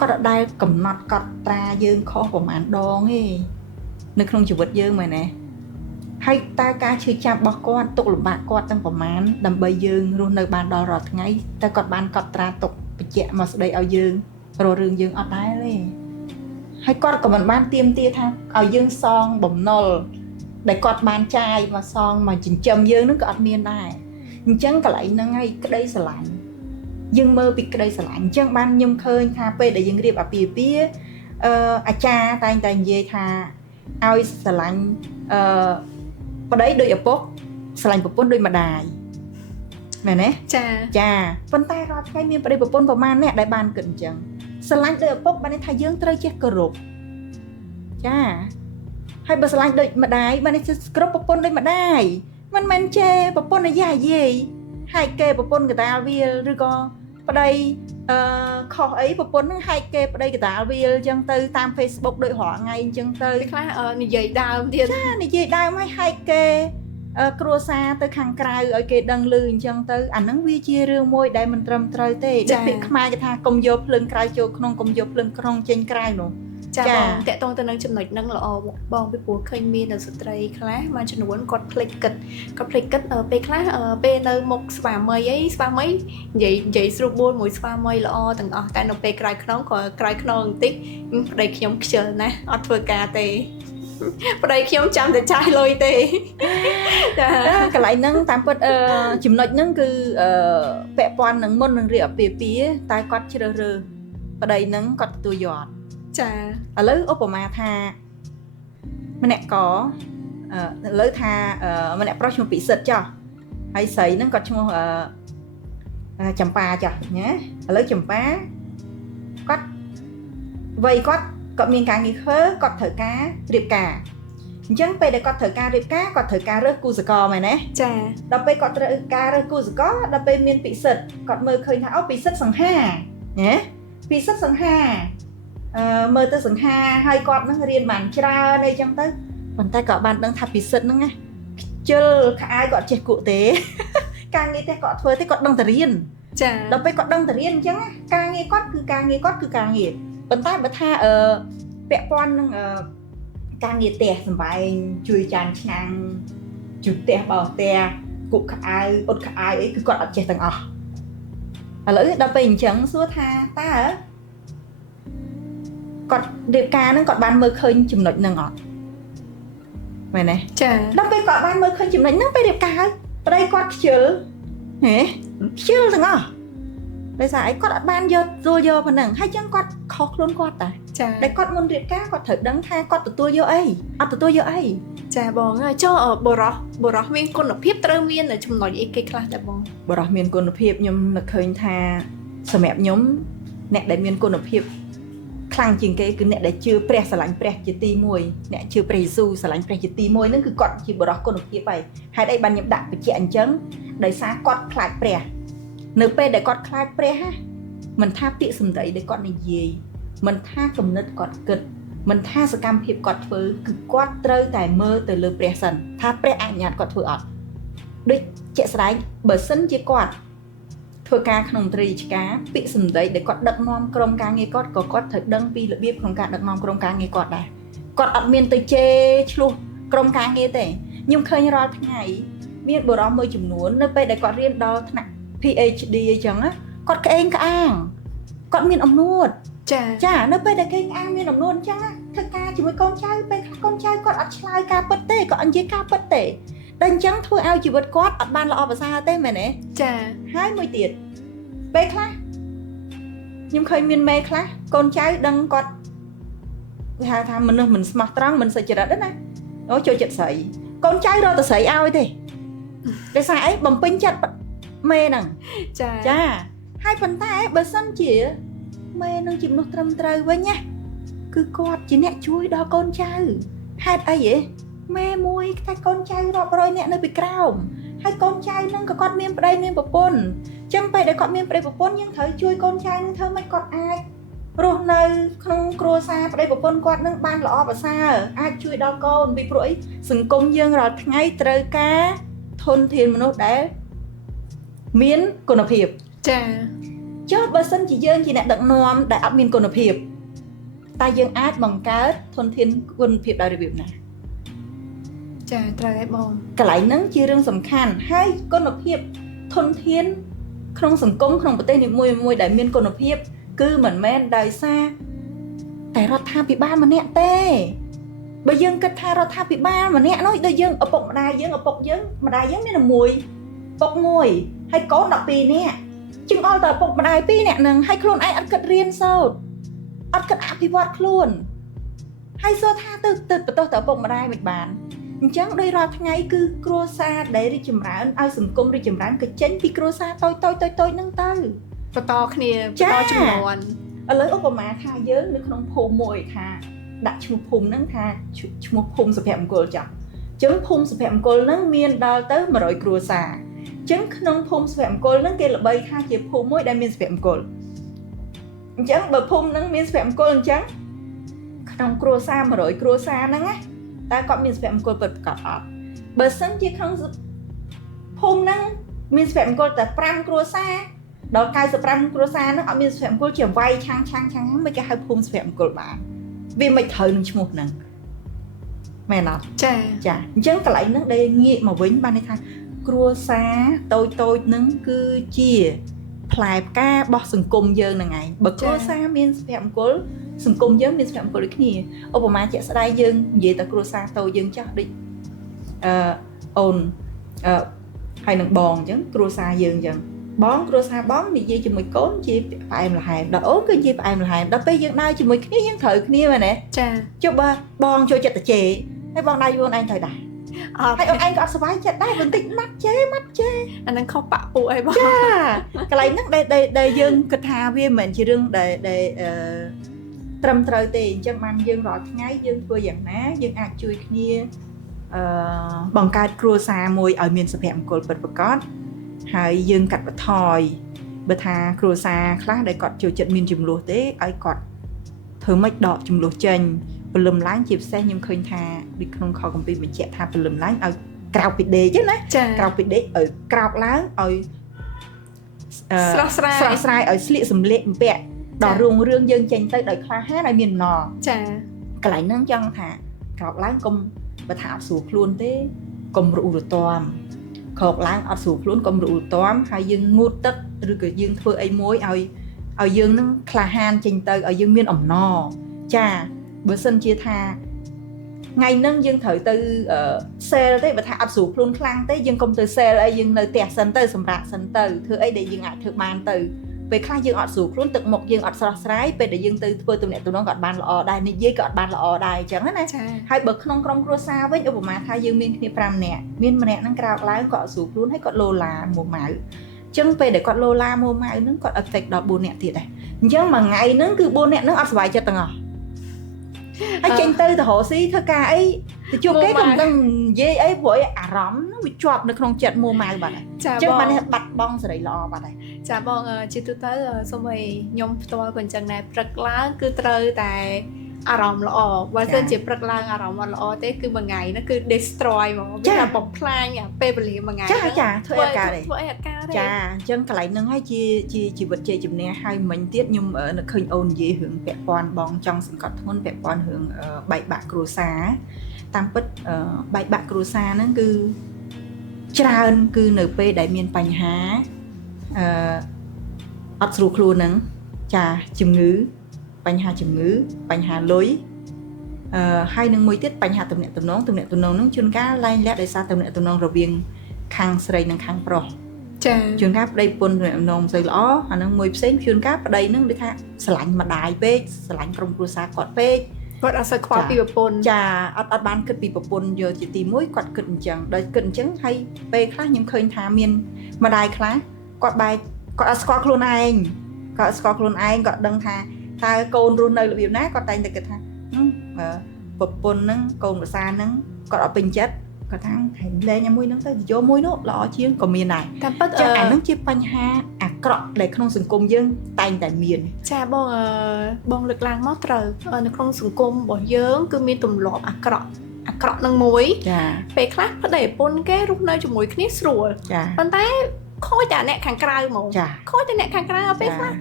គាត់អត់ដែលកំណត់កត់ត្រាយើងខុសប្រហែលដងទេនៅក្នុងជីវិតយើងមែនទេហើយតើការឈឺចាប់របស់គាត់ទុកលំបាកគាត់ទាំងប្រមាណដើម្បីយើងរស់នៅបានដល់រាល់ថ្ងៃតែគាត់បានកត់ត្រាទុកបញ្ជាក់មកស្ដីឲ្យយើងរករឿងយើងអត់ដែរទេហើយគាត់ក៏មិនបានទៀមទាថាឲ្យយើងសងបំណុលដែលគាត់បានចាយមកសងមកចិញ្ចឹមយើងនឹងក៏អត់មានដែរអញ្ចឹងកន្លែងហ្នឹងហើយក្តីស្រឡាញ់យើងមើលពីក្តីស្រឡាញ់អញ្ចឹងបានខ្ញុំឃើញថាពេលដែលយើងរៀបអាពាហ៍ពិពាហ៍អាចារ្យតែងតែនិយាយថាឲ្យស្រឡាញ់ប្តីដូចឪពុកស្រឡាញ់ប្រពន្ធដូចម្ដាយមែនទេចាប៉ុន្តែរាល់ថ្ងៃមានប្តីប្រពន្ធប្រមាណអ្នកដែលបានគិតអញ្ចឹងស្រឡាញ់ដូចឪពុកបានន័យថាយើងត្រូវចេះគោរពចាហើយបើស្រឡាញ់ដូចម្ដាយបានន័យថាគោរពប្រពន្ធដូចម្ដាយមិនមែនចេះប្រពន្ធអាយាយហែកគេប្រពន្ធកតាលវាលឬក៏ប្តីខុសអីប្រពន្ធនឹងហែកគេប្តីកតាលវាលអញ្ចឹងទៅតាម Facebook ដូចរាល់ថ្ងៃអញ្ចឹងទៅខ្លះនិយាយដើមទៀតចានិយាយដើមឲ្យហែកគេគ្រួសារទៅខាងក្រៅឲ្យគេដឹងឮអញ្ចឹងទៅអាហ្នឹងវាជារឿងមួយដែលមិនត្រឹមត្រូវទេដូចពាក្យខ្មែរគេថាកុំយកភ្លើងក្រៅចូលក្នុងកុំយកភ្លើងក្នុងចេញក្រៅនោះ ចាបងតកតងទៅនឹងចំណុចហ្នឹងល្អបងពីព្រោះឃើញមានស្ត្រីខ្លះមួយចំនួនគាត់ភ្លេចគិតពេលខ្លះពេលនៅមុខស្វាមីអីស្វាមីនិយាយស្រួលបួលមួយស្វាមីល្អទាំងអស់តែនៅពេលក្រោយខ្នងក៏ក្រោយខ្នងបន្តិចប្តីខ្ញុំខ្ជិលណាស់អត់ធ្វើការទេប្តីខ្ញុំចាំតែចាយលុយទេចាកន្លែងហ្នឹងតាមពិតចំណុចហ្នឹងគឺពាក់ព័ន្ធនឹងមុននឹងរៀបអាពាហ៍ពិពាហ៍តែគាត់ជ្រើសរើសប្តីហ្នឹងគាត់ទទួលយកចាឥឡូវឧបមាថាម្នាក់កឥឡូវថាម្នាក់ប្រុសឈ្មោះពិសិដ្ឋចុះហើយស្រីហ្នឹងគាត់ឈ្មោះចម្ប៉ាចុះណាឥឡូវចម្ប៉ាគាត់វ័យគាត់មានការងារធ្វើគាត់ត្រូវការរៀបការអញ្ចឹងពេលដែលគាត់ត្រូវការរៀបការគាត់ត្រូវការរើសគូសកលមែនទេចាដល់ពេលគាត់ត្រូវការរើសគូសកលដល់ពេលមានពិសិដ្ឋគាត់មើលឃើញថាអូពិសិដ្ឋសង្ហាណាពិសិដ្ឋសង្ហាមើលទៅសង្ហាហើយគាត់នឹងរៀនបានច្រើនអីចឹងទៅប៉ុន្តែក៏បានដឹងថាពិសិដ្ឋហ្នឹងណាខ្ជិលក្អាយគាត់ចេះគក់ទេការងារទេគាត់ធ្វើទេគាត់ដឹងតែរៀនចាដល់ពេលគាត់ដឹងតែរៀនអញ្ចឹងការងារគាត់គឺការងារគាត់គឺការងារប៉ុន្តែបើថាពាក់ព័ន្ធនឹងការងារផ្ទះសម្បែងជួយចានឆ្នាំងជូតផ្ទះបោសផ្ទះគក់ក្អាយអ៊ុតក្អាយអីគឺគាត់អត់ចេះទាំងអស់ឥឡូវដល់ពេលអញ្ចឹងសួរថាតើគាត់រៀបការហ្នឹងគាត់បានមើលឃើញចំណុចហ្នឹងអត់មែនទេចាដល់ពេលគាត់បានមើលឃើញចំណុចហ្នឹងពេលរៀបការហើយប្តីគាត់ខ្ជិលខ្ជិលទាំងអស់ដោយសារអីគាត់អត់បានយកប៉ុណ្ណឹងហើយចឹងគាត់ខុសខ្លួនគាត់តាចាតែគាត់មុនរៀបការគាត់ត្រូវដឹងថាគាត់ទទួលយកអីអត់ទទួលយកអីចាបងចុះបរោះមានគុណភាពត្រូវមានចំណុចអីគេខ្លះដែរបងបរោះមានគុណភាពខ្ញុំនឹកឃើញថាសម្រាប់ខ្ញុំអ្នកដែលមានគុណភាពខ្លាំងជាងគេគឺអ្នកដែលជឿព្រះស្រឡាញ់ព្រះជាទី1អ្នកជឿព្រះយេស៊ូវស្រឡាញ់ព្រះជាទី1ហ្នឹងគឺគាត់ជាបរោះគុណភាពហើយហេតុអីបានខ្ញុំដាក់បញ្ជាក់អញ្ចឹងដោយសារគាត់ខ្លាចព្រះនៅពេលដែលគាត់ខ្លាចព្រះណាមិនថាពាក្យសម្ដីដែលគាត់និយាយមិនថាគំនិតគាត់គិតមិនថាសកម្មភាពគាត់ធ្វើគឺគាត់ត្រូវតែមើលទៅលើព្រះសិនថាព្រះអនុញ្ញាតគាត់ធ្វើអត់ដូចជាក់ស្ដែងបើសិនជាគាត់ធ្វើការក្នុងមន្ត្រីរាជការពាក្យសម្ដីដែលគាត់ដឹកនាំក្រុមការងារគាត់ក៏គាត់ត្រូវដឹងពីរបៀបក្នុងការដឹកនាំក្រុមការងារគាត់ដែរគាត់អត់មានទៅជេរឆ្លោះក្រុមការងារទេខ្ញុំឃើញរាល់ថ្ងៃមានបុរសមួយចំនួននៅពេលដែលគាត់រៀនដល់ថ្នាក់ PhD អញ្ចឹងគាត់ក្អេងក្អាងគាត់មានអំនួតចានៅពេលដែលគេអាងមានអំនួតអញ្ចឹងធ្វើការជាមួយកូនចៅពេលខ្លះកូនចៅគាត់អត់ឆ្លើយការពិតទេគាត់អត់និយាយការពិតទេតែអញ្ចឹងធ្វើឲ្យជីវិតគាត់អត់បានល្អប្រសើរទេមែនទេចាហើយមួយទៀតពេលខ្លះខ្ញុំឃើញមានមេខ្លះកូនចៅដឹងគាត់គេហៅថាមនុស្សមិនស្មោះត្រង់មិនសុចរិតទេណាអូចូលចិត្តស្រីកូនចៅរកតែស្រីឲ្យទេដោយសារអីបំពេញចិត្តមេហ្នឹងចាហើយប៉ុន្តែបើសិនជាមេនឹងជាមនុស្សត្រឹមត្រូវវិញណាគឺគាត់ជាអ្នកជួយដល់កូនចៅហេតុអីហ៎មេមួយតែកូនចៅរាប់រយនាក់នៅពីក្រោមហើយកូនចៅហ្នឹងក៏គាត់មានប្តីមានប្រពន្ធអញ្ចឹងពេលដែលគាត់មានប្តីប្រពន្ធយើងត្រូវជួយកូនចៅហ្នឹងធ្វើម៉េចគាត់អាចរស់នៅក្នុងគ្រួសារប្តីប្រពន្ធគាត់នឹងបានល្អប្រសើរអាចជួយដល់កូនពីព្រោះអីសង្គមយើងរាល់ថ្ងៃត្រូវការធនធានមនុស្សដែលមានគុណភាពចាចុះបើសិនជាយើងជាអ្នកដឹកនាំដែលអត់មានគុណភាពតែយើងអាចបង្កើតធនធានគុណភាពដោយរបៀបណាចាត្រូវហើយបងកន្លែងហ្នឹងជារឿងសំខាន់ហើយគុណភាពធនធានក្នុងសង្គមក្នុងប្រទេសនីមួយៗដែលមានគុណភាពគឺមិនមែនដោយសារតែរដ្ឋាភិបាលម្នាក់ទេបើយើងគិតថារដ្ឋាភិបាលម្នាក់នោះដូចយើងឪពុកម្ដាយយើងឪពុកយើងម្ដាយយើងមានតែមួយឪពុកមួយហើយកូន12នាក់ជាងអល់តឪពុកម្ដាយ2នាក់ហ្នឹងហើយខ្លួនឯងអត់គិតរៀនសូត្រអត់គិតអភិវឌ្ឍខ្លួនហើយសួរថាទៅបន្ទោសតឪពុកម្ដាយមិនបានអញ្ចឹងដោយរាល់ថ្ងៃគឺគ្រួសារដែលរីកចម្រើនឲ្យសង្គមរីកចម្រើនក៏ចេញពីគ្រួសារតូចហ្នឹងទៅបន្តគ្នាបន្តចំនួនឥឡូវឧបមាថាយើងនៅក្នុងភូមិមួយថាដាក់ឈ្មោះភូមិហ្នឹងថាឈ្មោះភូមិសុភមង្គលចា៎អញ្ចឹងភូមិសុភមង្គលហ្នឹងមានដល់ទៅ100គ្រួសារអញ្ចឹងក្នុងភូមិសុភមង្គលហ្នឹងគេល្បីថាជាភូមិមួយដែលមានសុភមង្គលអញ្ចឹងបើភូមិហ្នឹងមានសុភមង្គលអញ្ចឹងក្នុងគ្រួសារ100គ្រួសារហ្នឹងណាតើគាត់មានសុភមង្គលពិតប្រាកដអត់បើសិនជាក្នុងភូមិហ្នឹងមានសុភមង្គលតែ5គ្រួសារដល់95គ្រួសារហ្នឹងអត់មានសុភមង្គលជាវាយឆាំងមិនគេហៅភូមិសុភមង្គលបាន វាមិនត្រូវនឹងឈ្មោះហ្នឹងមែនអត់ ចា ចាអញ្ចឹងកន្លែងហ្នឹងដែលងាកមកវិញបានន័យថាគ្រួសារតូចហ្នឹងគឺជាផ្លែផ្ការបស់សង្គមយើងហ្នឹងឯងបើគ្រួសារមានសុភមង្គលសង្គមយើងមានសុភមង្គលដូចគ្នាឧបមាជាក់ស្ដែងយើងនិយាយតែគ្រួសារតូចយើងចាស់ដូចអូនហើយនឹងបងអញ្ចឹងគ្រួសារយើងអញ្ចឹងបងគ្រួសារបងនិយាយជាមួយកូនជាផ្អែមល្ហែមដល់អូនគឺនិយាយផ្អែមល្ហែមដល់ពេលយើងដើរជាមួយគ្នាយើងត្រូវគ្នាមែនទេ ចា ចុះបើបងចូលចិត្តតែជេរហើយបងដៃយួនឯងត្រូវដែរហើយអូនឯងក៏អត់សុបាយចិត្តដែរបន្តិចម៉ាត់ជេរអានឹងខុសបាក់ពួកអីបង ចាកន្លែងហ្នឹងដែលយើងគិតថាវាមិនមែនជារឿងដែលត្រឹមត្រូវទេអញ្ចឹងបានយើងរាល់ថ្ងៃយើងធ្វើយ៉ាងណាយើងអាចជួយគ្នាបង្កើតគ្រួសារមួយឲ្យមានសុភមង្គលពិតប្រាកដហើយយើងកាត់បន្ថយបើថាគ្រួសារខ្លះដែលគាត់ចូលចិត្តមានចំនួនទេឲ្យគាត់ធ្វើម៉េចដកចំនួនចេញព្រលឹមឡើងជាពិសេសខ្ញុំឃើញថាដូចក្នុងខគម្ពីរបញ្ជាក់ថាព្រលឹមឡើងឲ្យក្រោកពីដេកចឹងណាក្រោកពីដេកឲ្យក្រោកឡើងឲ្យស្រស់ស្រាយឲ្យស្លៀកសម្លៀកបំពាក់ដល់រុងរឿងយើងចេញទៅដោយក្លាហានឲ្យមានអំណរចាកន្លែងហ្នឹងចង់ថាក្រោកឡើងកុំបើថាអត់ស្រួលខ្លួនទេកុំរអ៊ូរទាំក្រោកឡើងអត់ស្រួលខ្លួនកុំរអ៊ូរទាំហើយយើងងូតទឹកឬក៏យើងធ្វើអីមួយឲ្យយើងនឹងក្លាហានចេញទៅឲ្យយើងមានអំណរចាបើសិនជាថាថ្ងៃហ្នឹងយើងត្រូវទៅសេលទេបើថាអត់ស្រួលខ្លួនខ្លាំងទេយើងកុំទៅសេលអីយើងនៅផ្ទះសិនទៅសម្រាប់សិនទៅធ្វើអីដែលយើងអាចធ្វើបានទៅពេលខ្លះយើងអត់ស្រួលខ្លួនទឹកមុខយើងអត់ស្រស់ស្រាយពេលដែលយើងទៅធ្វើទំនាក់ទំនងក៏អត់បានល្អដែរនិយាយក៏អត់បានល្អដែរអញ្ចឹងណាហើយបើក្នុងក្រុមគ្រួសារវិញឧបមាថាយើងមានគ្នា5នាក់មានម្នាក់ហ្នឹងក្រោកឡើងក៏អត់ស្រួលខ្លួនហើយគាត់លោឡាមួម៉ៅអញ្ចឹងពេលដែលគាត់លោឡាមួម៉ៅហ្នឹងគាត់ affect ដល់4នាក់ទៀតដែរអញ្ចឹងមួយថ្ងៃហ្នឹងគឺ4នាក់ហ្នឹងអត់សុបាយចិត្តទាំងអស់ហើយចេញទៅទៅរកស៊ីធ្វើការអីទៅជួបគេក៏មិនដឹងនិយាយអីព្រោះអារម្មណ៍ហ្នឹងវាជាប់នៅក្នុងចិត្តមួម៉ៅបាត់ហើយអញ្ចឹងបានបាត់បង់សេរីល្អបាត់ហើយចាបងជាទូទៅសូមឲ្យខ្ញុំផ្ទាល់ក៏អញ្ចឹងដែរព្រឹកឡើងគឺត្រូវតែអារម្មណ៍ល្អបើមិនជាព្រឹកឡើងអារម្មណ៍អត់ល្អទេគឺមួយថ្ងៃហ្នឹងគឺ destroy ហ្មងវាថាបំផ្លាញពេលវេលាមួយថ្ងៃចាធ្វើអីការទេធ្វើអីការទេចាអញ្ចឹងកន្លែងហ្នឹងហើយជាជីវិតជ័យជំនះហើយមិញទៀតខ្ញុំនឹកឃើញអូននិយាយរឿងពាក់ព័ន្ធបងចង់សង្កត់ធ្ងន់ពាក់ព័ន្ធរឿងបែកបាក់គ្រួសារតាមពិតបែកបាក់គ្រួសារហ្នឹងគឺច្រើនគឺនៅពេលដែលមានបញ្ហាអត់ស្រួលខ្លួនហ្នឹងចាជំងឺបញ្ហាលុយហើយនឹងមួយទៀតបញ្ហាទំនាក់ទំនងហ្នឹងជួនកាលឡើងលាក់ដោយសារទំនាក់ទំនងរវាងខាងស្រីនិងខាងប្រុសចាជួនកាលប្តីប្រពន្ធទំនាក់ទំនងមិនសូវល្អអានឹងមួយផ្សេងជួនកាលប្តីហ្នឹងដូចថាស្រឡាញ់ម្ដាយពេកស្រឡាញ់ក្រុមគ្រួសារគាត់ពេកគាត់អត់សូវខ្វល់ពីប្រពន្ធចាអត់បានគិតពីប្រពន្ធយកជាទី1គាត់គិតអញ្ចឹងដោយគិតអញ្ចឹងហើយពេលខ្លះខ្ញុំឃើញថាមានម្ដាយខ្លះគាត់អត់ស្គាល់ខ្លួនឯងគាត់ដឹងថាតើកូនរស់នៅរបៀបណាគាត់តែងតែគិតថាប្រពន្ធហ្នឹងកូនប្រសាហ្នឹងគាត់អត់ពេញចិត្តគាត់ថាហែងលេងមួយហ្នឹងទៅយកមួយនោះល្អជាងក៏មានដែរតែពិតចឹងអាហ្នឹងជាបញ្ហាអាក្រក់ដែលក្នុងសង្គមយើងតែងតែមានចាបងលើកឡើងមកត្រូវនៅក្នុងសង្គមរបស់យើងគឺមានទម្លាប់អាក្រក់នឹងមួយចាពេលខ្លះប្តីប្រពន្ធគេរស់នៅជាមួយគ្នាស្រួលប៉ុន្តែខូចតែអ្នកខាងក្រៅហ្មងខូចតែអ្នកខាងក្រៅពេលខ្លះ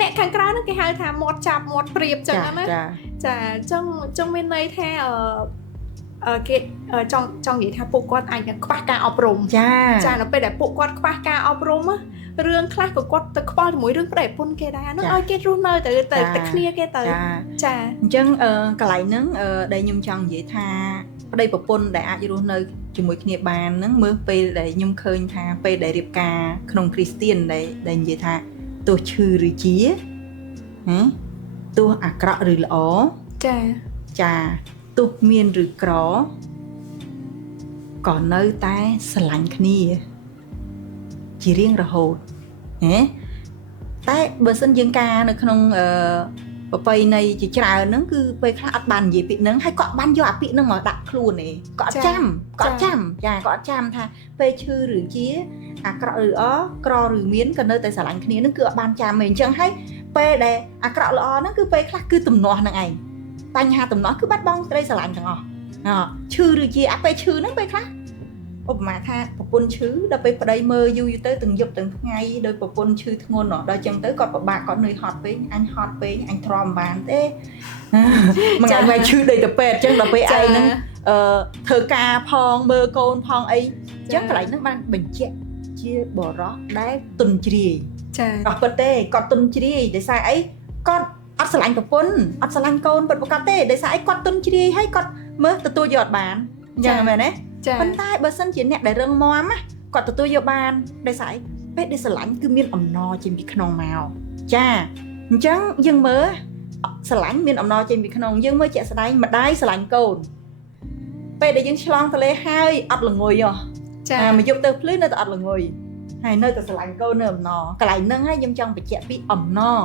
អ្នកខាងក្រៅហ្នឹងគេហៅថាមាត់ចាប់មាត់ព្រៀបចឹងណាចាចង់មានន័យថាគេចង់និយាយថាពួកគាត់អាចខ្វះការអប់រំចានៅពេលដែលពួកគាត់ខ្វះការអប់រំរឿងខ្លះក៏គាត់ទៅខ្វល់ជាមួយរឿងប្តីប្រពន្ធគេដែរហ្នឹងឲ្យគេរស់នៅទៅគ្នាគេទៅចាអញ្ចឹងកន្លែងហ្នឹងដែលខ្ញុំចង់និយាយថាប្តីប្រពន្ធដែលអាចរស់នៅជាមួយគ្នាបានហ្នឹងមើលពេលដែលខ្ញុំឃើញថាពេលដែលរៀបការក្នុងគ្រីស្ទៀនដែលនិយាយថាទោះឈឺឬជាទោះអាក្រក់ឬល្អចាទោះមានឬក្រក៏នៅតែស្រឡាញ់គ្នាជារៀងរហូតតែបើសិនយើងការនៅក្នុងប្រពៃណីជាច្រើនហ្នឹងគឺពេលខ្លះអត់បាននិយាយពាក្យហ្នឹងហើយគាត់បានយកអាពាក្យហ្នឹងមកដាក់ខ្លួនឯងគាត់ចាំគាត់ចាំថាពេលឈឺឬជាអាក្រក់ឬល្អក្រឬមានក៏នៅតែស្រឡាញ់គ្នាហ្នឹងគឺអត់បានចាំទេអញ្ចឹងហើយពេលដែលអាក្រក់ល្អហ្នឹងគឺពេលខ្លះគឺទំនាស់ហ្នឹងឯងបញ្ហាទំនាស់គឺបាត់បង់ក្តីស្រឡាញ់ទាំងអស់ឈឺឬជាអាពេលឈឺហ្នឹងពេលខ្លះ ឧបមាថាប្រពន្ធឈឺដល់ពេលប្តីមើលយូរទៅទាំងយប់ទាំងថ្ងៃដោយប្រពន្ធឈឺធ្ងន់ដល់ចឹងទៅគាត់ពិបាកគាត់នឿយហត់ពេកអញហត់ពេកអញទ្រាំមិនបានទេមួយថ្ងៃវាឈឺដូចទៅពេទ្យចឹងដល់ពេលឯងហ្នឹងធ្វើការផងមើលកូនផងអីចឹងកន្លែងហ្នឹងបានបញ្ជាក់ជាបរោះដែលទុនជ្រាយចាអត់ពិតទេគាត់ទុនជ្រាយដោយសារអីគាត់អត់ស្រឡាញ់ប្រពន្ធអត់ស្រឡាញ់កូនពិតប្រាកដទេដោយសារអីគាត់ទុនជ្រាយហើយគាត់មើលទទួលយកអត់បានអញ្ចឹងមែនទេប៉ុន្តែបើសិនជាអ្នកដែលរឹងមាំណាគាត់ទទួលយកបានដោយសារអីពេលដែលស្រឡាញ់គឺមានអំណរចេញពីក្នុងមកចាអញ្ចឹងយើងមើលស្រឡាញ់មានអំណរចេញពីក្នុងយើងមើលជាក់ស្ដែងម្ដាយស្រឡាញ់កូនពេលដែលយើងឆ្លងទន្លេហើយអត់ល្ងុយហ៎ចាមកយកទៅភ្លឺនៅតែអត់ល្ងុយហើយនៅតែស្រឡាញ់កូននៅអំណរកន្លែងហ្នឹងហើយខ្ញុំចង់បញ្ជាក់ពីអំណរ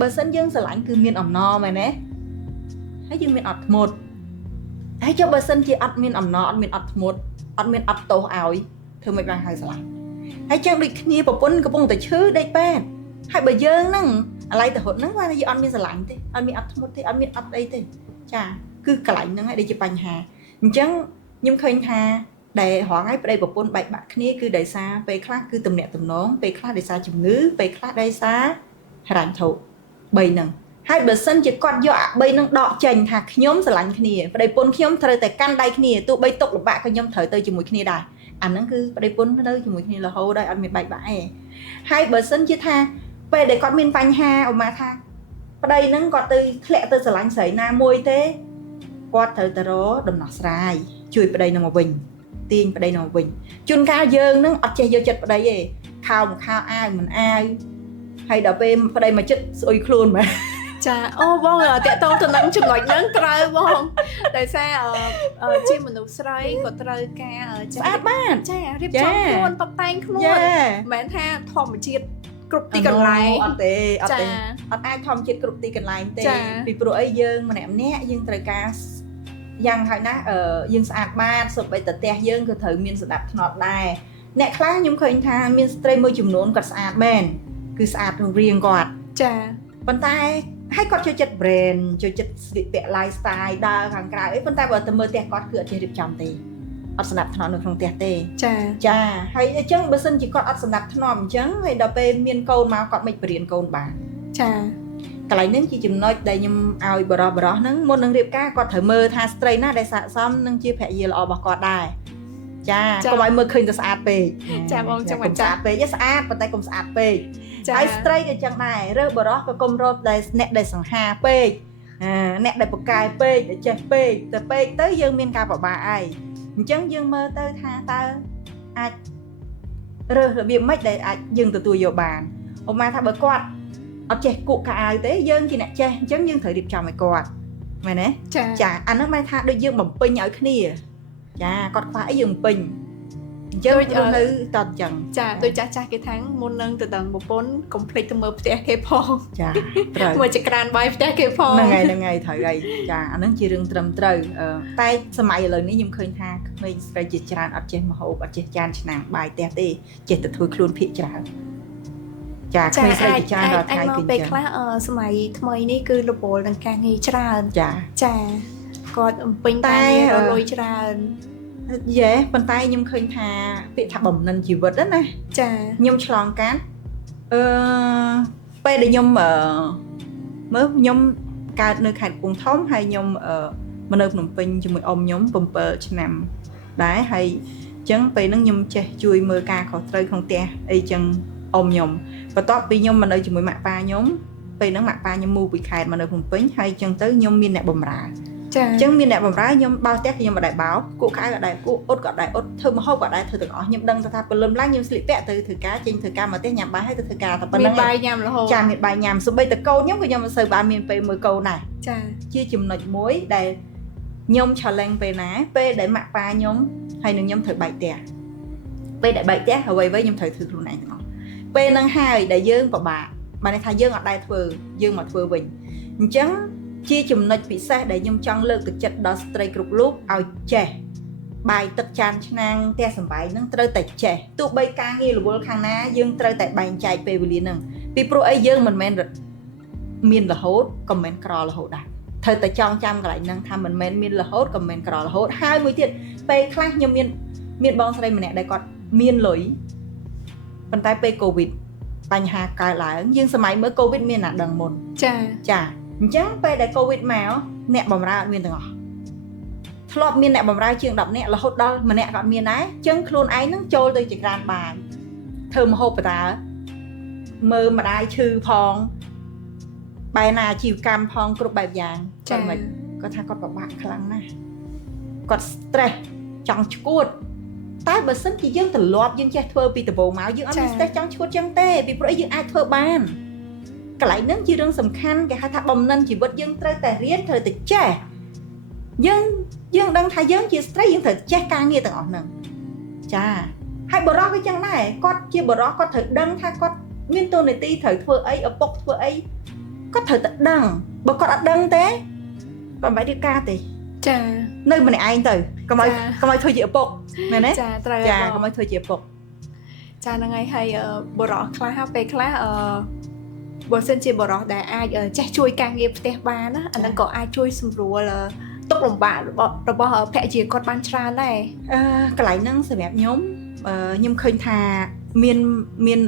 បើសិនយើងស្រឡាញ់គឺមានអំណរមែនទេហើយយើងមានអត់ធ្មត់ហើយចុះបើសិនជាអត់មានអំណរអត់មានអត់ធ្មត់អត់មានអត់ទោសឲ្យធ្វើមិនបានហើយស្រឡាញ់ហើយចឹងដូចគ្នាប្រពន្ធកំពុងតែឈឺដេកពេទ្យហើយបើយើងហ្នឹងអាឡ័យទៅរត់ហ្នឹងគាត់ថាយើងអត់មានស្រឡាញ់ទេអត់មានអត់ធ្មត់ទេអត់មានអត់អីទេចាគឺកន្លែងហ្នឹងហើយដែលជាបញ្ហាអញ្ចឹងខ្ញុំឃើញថាដែលរងឲ្យប្តីប្រពន្ធបែកបាក់គ្នាគឺដោយសារពេលខ្លះគឺទំនាក់ទំនងពេលខ្លះដោយសារជំងឺពេលខ្លះដោយសារហិរញ្ញវត្ថុ3ហ្នឹងហើយបើសិនជាគាត់យកអា3ហ្នឹងដកចេញថាខ្ញុំស្រឡាញ់គ្នាប្តីប្រពន្ធខ្ញុំត្រូវតែកាន់ដៃគ្នាទោះបីទុកលំបាកក៏ខ្ញុំត្រូវទៅជាមួយគ្នាដែរអាហ្នឹងគឺប្តីប្រពន្ធនៅជាមួយគ្នារហូតដល់អត់មានបែកបាក់ទេហើយបើសិនជាថាពេលដែលគាត់មានបញ្ហាឧមាថាប្តីហ្នឹងគាត់ទៅធ្លាក់ទៅស្រឡាញ់ស្រីណាមួយទេគាត់ត្រូវទៅរកដំណោះស្រាយជួយប្តីហ្នឹងមកវិញទាញប្តីហ្នឹងមកវិញជួនកាលយើងហ្នឹងអត់ចេះយកចិត្តប្តីទេខោមកខោអាវមិនអាវហើយដល់ពេលប្តីមកចិត្តស្អុយខ្លួនមែនចាអូបងតាក់ទងទៅនឹងចំណុចហ្នឹងត្រូវបងដោយសារជាមនុស្សស្រីក៏ត្រូវការស្អាតបានចារៀបចំខ្លួនតុបតែងខ្លួនមិនមែនថាធម្មជាតិគ្រប់ទីកន្លែងអត់ទេអត់អាចធម្មជាតិគ្រប់ទីកន្លែងទេពីព្រោះអីយើងម្នាក់យើងត្រូវការយ៉ាងហើយណាយើងស្អាតបាតសូម្បីតែផ្ទះយើងក៏ត្រូវមានសណ្ដាប់ធ្នាប់ដែរអ្នកខ្លះខ្ញុំឃើញថាមានស្ត្រីមួយចំនួនគាត់ស្អាតមែនគឺស្អាតរូបរាងគាត់ចាប៉ុន្តែហើយគាត់ចូលចិត្ត brand ចូលចិត្តស្លៀកពាក់ lifestyle ដើរខាងក្រៅអីប៉ុន្តែបើទៅមើលផ្ទះគាត់គឺអត់ចេះរៀបចំទេអត់ស្ដាប់ធ្នាប់នៅក្នុងផ្ទះទេចាហើយអញ្ចឹងបើសិនជាគាត់អត់ស្ដាប់ធ្នាប់អញ្ចឹងហើយដល់ពេលមានកូនមកគាត់មិនបរៀនកូនបានចាកន្លែងហ្នឹងជាចំណុចដែលខ្ញុំឲ្យបរោះហ្នឹងមុននឹងរៀបការគាត់ត្រូវមើលថាស្ត្រីណាដែលស័ក្តិសមនឹងជាភរិយាល្អរបស់គាត់ដែរចាកុំឲ្យមើលឃើញតែស្អាតពេកចាបងចឹងមិនស្អាតពេកស្អាតប៉ុន្តែកុំស្អាតពេកហើយស្ត្រីក៏ចឹងដែររើសបរោះក៏កុំរកដែលអ្នកដែលសង្ហាពេកអ្នកដែលប្រកែពេកចេះពេកទៅពេកទៅយើងមានការពិបាកហើយអញ្ចឹងយើងមើលទៅថាតើអាចរើសរបៀបម៉េចដែលអាចយើងទទួលយកបានឧបមាថាបើគាត់អត់ចេះគក់ខោអាវទេយើងជាអ្នកចេះអញ្ចឹងយើងត្រូវរៀបចំឲ្យគាត់មែនទេចាអានោះមិនថាដូចយើងបំពេញឲ្យគ្នាចាគាត់ខ្វះអីយើងបំពេញអញ្ចឹងនៅតអញ្ចឹងចាដូចចាស់គេថាមុននឹងទៅដល់ប្រពន្ធកុំភ្លេចទៅមើលផ្ទះគេផងចាត្រូវមើលចក្រានបាយផ្ទះគេផងហ្នឹងហើយត្រូវហើយចាអាហ្នឹងជារឿងត្រឹមត្រូវតែសម័យឥឡូវនេះខ្ញុំឃើញថាក្មេងស្រីជាច្រើនអត់ចេះម្ហូបអត់ចេះចានឆ្នាំងបាយផ្ទះទេចេះតែធ្វើខ្លួនភាគច្រើនចាក្មេងស្រីជាច្រើនដល់ថ្ងៃគឺពេលខ្លះសម័យថ្មីនេះគឺរពលនឹងការងារច្រើនចាគាត់បំពេញការងារលុយច្រើនប៉ុន្តែខ្ញុំឃើញថាពាក្យថាបំណិនជីវិតណាចាខ្ញុំឆ្លងកាត់ពេលដែលខ្ញុំមើលខ្ញុំកើតនៅខេត្តកំពង់ធំហើយខ្ញុំមកនៅភ្នំពេញជាមួយអ៊ំខ្ញុំ7ឆ្នាំដែរហើយអញ្ចឹងពេលហ្នឹងខ្ញុំចេះជួយមើលការខុសត្រូវក្នុងផ្ទះអីចឹងអ៊ំខ្ញុំបន្ទាប់ពីខ្ញុំមកនៅជាមួយម៉ាក់ប៉ាខ្ញុំពេលហ្នឹងម៉ាក់ប៉ាខ្ញុំមូពីខេត្តមកនៅភ្នំពេញហើយអញ្ចឹងទៅខ្ញុំមានអ្នកបម្រើចាអញ្ចឹងមានអ្នកបម្រើខ្ញុំបោសផ្ទះខ្ញុំមិនដែរបោសគក់ខៅក៏ដែរគក់អ៊ុតក៏ដែរអ៊ុតធ្វើម្ហូបក៏ដែរធ្វើទាំងអស់ខ្ញុំដឹងថាព្រលឹមឡើងខ្ញុំស្លៀកពាក់ទៅធ្វើការចេញធ្វើការមកផ្ទះញ៉ាំបាយហើយទៅធ្វើការតែប៉ុណ្្នឹងមានបាយញ៉ាំរហូតចាមានបាយញ៉ាំសូម្បីតែកូនខ្ញុំក៏ខ្ញុំមិនសូវបានមានពេលមើលកូនដែរចាជាចំណុចមួយដែលខ្ញុំ challenge ពេលណាពេលដែលម៉ាក់ប៉ាខ្ញុំហើយនឹងខ្ញុំត្រូវបែកផ្ទះពេលដែលបែកផ្ទះអ្វីៗខ្ញុំត្រូវធ្វើខ្លួនឯងទាំងអស់ពេលហ្នឹងហើយដែលយើងពិបាកបានន័យថាយើងអត់ដែរធ្វើយើងមកធ្វើវិញអញ្ចឹងជាចំណុចពិសេសដែលខ្ញុំចង់លើកទឹកចិត្តដល់ស្ត្រីគ្រប់រូបឲ្យចេះបាយទឹកចានឆ្នាំងផ្ទះសម្បែងហ្នឹងត្រូវតែចេះទោះបីការងាររវល់ខាងណាយើងត្រូវតែបែងចែកពេលវេលាហ្នឹងពីព្រោះអីយើងមិនមែនមានរហូតក៏មិនក្ររហូតដែរត្រូវតែចងចាំកន្លែងហ្នឹងថាមិនមែនមានរហូតក៏មិនក្ររហូតហើយមួយទៀតពេលខ្លះខ្ញុំមាន មានបងស្រីម្នាក់ដែលគាត់មានលុយប៉ុន្តែពេលកូវីដបញ្ហាកើតឡើងយើងសម័យមើលកូវីដមានណាដឹងមុនចាអញ្ចឹងពេលដែលកូវីដមកអ្នកបម្រើអត់មានទាំងអស់ធ្លាប់មានអ្នកបម្រើជាង10នាក់រហូតដល់ម្នាក់ក៏អត់មានដែរអញ្ចឹងខ្លួនឯងនឹងចូលទៅជាក្រានបាយធ្វើម្ហូបបតាមើលម្ដាយឈឺផងបែរណាអាជីវកម្មផងគ្រប់បែបយ៉ាងគាត់មិនគាត់ថាគាត់ពិបាកខ្លាំងណាស់គាត់ stress ចង់ឈួតតែបើសិនជាយើងត្រឡប់យើងចេះធ្វើពីដំបូងមកយើងអត់មាន stress ចង់ឈួតចឹងទេពីព្រោះយើងអាចធ្វើបានកន្លែងហ្នឹងជារឿងសំខាន់គេហៅថាបំណិនជីវិតយើងត្រូវតែរៀនត្រូវតែចេះយើងដឹងថាយើងជាស្ត្រីយើងត្រូវចេះការងារទាំងអស់ហ្នឹងចាហើយបរិសុទ្ធក៏ចឹងដែរគាត់ជាបរិសុទ្ធគាត់ត្រូវដឹងថាគាត់មានតួនាទីត្រូវធ្វើអីឪពុកធ្វើអីគាត់ត្រូវតែដឹងបើគាត់អត់ដឹងទេគាត់មិនបាច់រៀបការទេចានៅម្នាក់ឯងទៅកុំឲ្យធ្វើជាឪពុកមែនទេចាត្រូវចាកុំឲ្យធ្វើជាឪពុកចាហ្នឹងហើយបរិសុទ្ធខ្លះពេលខ្លះបើសិនជាបរិសុទ្ធដែលអាចចេះជួយការងារផ្ទះបានណាអាហ្នឹងក៏អាចជួយសម្រួលទុក្ខលំបាករបស់ភរិយាគាត់បានច្រើនដែរកន្លែងហ្នឹងសម្រាប់ខ្ញុំឃើញថាមាន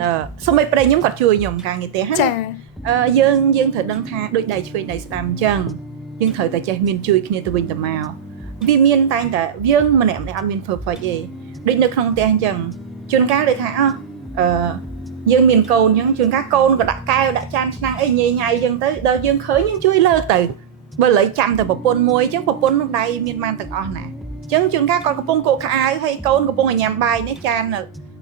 សូម្បីប្តីខ្ញុំគាត់ជួយខ្ញុំការងារផ្ទះចាយើងត្រូវដឹងថាដូចដៃឆ្វេងដៃស្ដាំអញ្ចឹងយើងត្រូវតែចេះមានជួយគ្នាទៅវិញទៅមកវាមានតែងតែយើងម្នាក់អត់មាន perfect ទេដូចនៅក្នុងផ្ទះអញ្ចឹងជួនកាលដូចថាយើងមានកូនអញ្ចឹងជួនកាលកូនក៏ដាក់កែវដាក់ចានឆ្នាំងអីញ៉ៃអញ្ចឹងទៅដល់យើងឃើញយើងជួយលើកទៅបើឥឡូវចាំតែប្រពន្ធមួយអញ្ចឹងប្រពន្ធនឹងដៃមានបានទាំងអស់ណាអញ្ចឹងជួនកាលគាត់កំពុងកក់ខោអាវហើយកូនកំពុងញ៉ាំបាយនេះចាន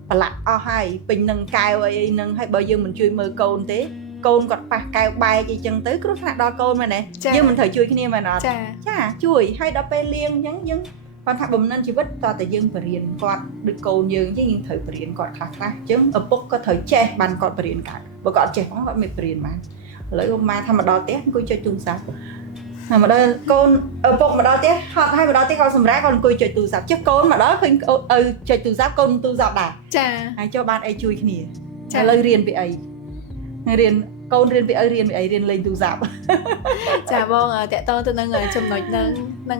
ប្រឡាក់អស់ហើយពេញនឹងកែវអីហ្នឹងហើយបើយើងមិនជួយមើលកូនទេកូនគាត់ប៉ះកែវបែកអីចឹងទៅគ្រោះថ្នាក់ដល់កូនមែនទេយើងមិនត្រូវជួយគ្នាមែនអត់ចាជួយហើយដល់ពេលលៀងអញ្ចឹងយើងគាត់ថាបំណិនជីវិតតើតែយើងបរៀនគាត់ដូចកូនយើងអញ្ចឹងយើងត្រូវបរៀនគាត់ខ្លះអញ្ចឹងឪពុកក៏ត្រូវចេះបានគាត់បរៀនកើតបើគាត់អត់ចេះផងគាត់មិនបរៀនបានឥឡូវម៉ាថាមកដល់ផ្ទះអង្គុយចុចទូរស័ព្ទហើយមកដល់កូនឪពុកមកដល់ផ្ទះហត់ហើយមកដល់ផ្ទះគាត់សម្រាប់គាត់អង្គុយចុចទូរស័ព្ទចេះកូនមកដល់ឃើញឪចុចទូរស័ព្ទកូនទូរស័ព្ទដែរចាហើយចូលបានអីជួយគ្នាឥឡូវរៀនពីអីកូនរៀនពីអីរៀនលេងទូរស័ព្ទចាបងតកតទៅនឹងចំណុចហ្នឹង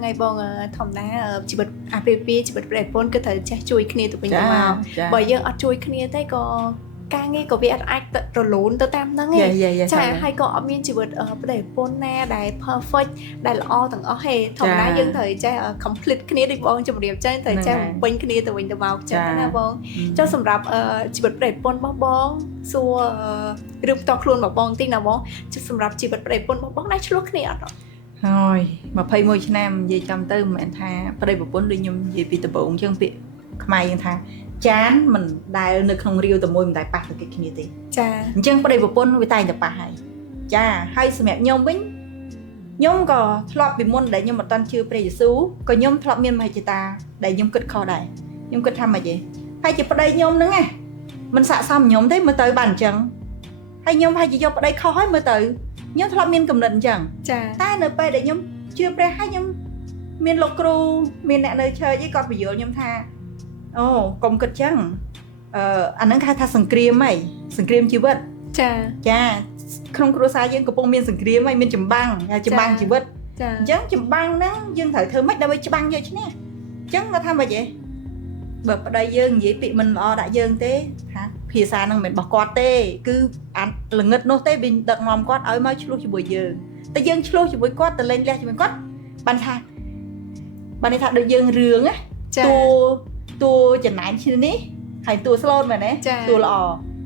ហើយបងធម្មតាជីវិតអាពាហ៍ពិពាហ៍ជីវិតប្រពន្ធគឺត្រូវចេះជួយគ្នាទៅវិញទៅមកបើយើងអត់ជួយគ្នាទេក៏ការងារក៏វាអាចរលូនទៅតាមហ្នឹងឯងចាហើយក៏អត់មានជីវិតប្រពន្ធណាដែល perfect ដែលល្អទាំងអស់ទេធម្មតាយើងត្រូវចេះ complete គ្នាដូចបងជម្រាបចឹងត្រូវចេះបំពេញគ្នាទៅវិញទៅមកចឹងណាបងចុះសម្រាប់ជីវិតប្រពន្ធរបស់បងសួររឿងផ្ទាល់ខ្លួនរបស់បងតិចណាបងចុះសម្រាប់ជីវិតប្រពន្ធរបស់បងដែរឆ្លោះគ្នាអត់ហើយ21ឆ្នាំនិយាយចំទៅមិនមែនថាប្តីប្រពន្ធដូចខ្ញុំនិយាយពីដំបូងចឹងពាក្យខ្មែរយើងថាចានមិនដែលនៅក្នុងរាវតែមួយមិនដែលប៉ះទៅកិច្ចគ្នាទេចាអញ្ចឹងប្តីប្រពន្ធវាតែងតែប៉ះហើយចាហើយសម្រាប់ខ្ញុំវិញខ្ញុំក៏ធ្លាប់ពីមុនដែលខ្ញុំមិនតាន់ជឿព្រះយេស៊ូវក៏ខ្ញុំធ្លាប់មានមហិច្ឆតាដែលខ្ញុំគិតខុសដែរខ្ញុំគិតថាម៉េចទេហើយជាប្តីខ្ញុំហ្នឹងណាមិនស័ក្តិសមខ្ញុំទេមើលទៅបានអញ្ចឹងហើយខ្ញុំហើយជាយកប្តីខុសហើយមើលទៅខ្ញុំធ្លាប់មានគំនិតអញ្ចឹងចាតែនៅពេលដែលខ្ញុំជឿព្រះហើយខ្ញុំមានលោកគ្រូមានអ្នកនៅឆើចគាត់បញ្យល់ខ្ញុំថាអូកុំគិតចឹងអាហ្នឹងគេហៅថាសង្គ្រាមហីសង្គ្រាមជីវិតចាក្នុងគ្រួសារយើងកំពុងមានសង្គ្រាមហើយមានចម្បាំងជីវិតអញ្ចឹងចម្បាំងហ្នឹងយើងត្រូវធ្វើម៉េចដើម្បីច្បាំងយកឈ្នះអញ្ចឹងគាត់ថាម៉េចទេបើប្តីយើងនិយាយពាក្យមិនល្អដាក់យើងទេថាភាសាហ្នឹងមិនមែនរបស់គាត់ទេគឺអាល្ងឹតនោះទេវាដឹកនាំគាត់ឲ្យមកឆ្លោះជាមួយយើងតែយើងឆ្លោះជាមួយគាត់ទៅលេងលះជាមួយគាត់បានថាដូចយើងរឿងណាតួចំណែនឈ្នះនេះហើយតួស្លូតមែនទេតួល្អ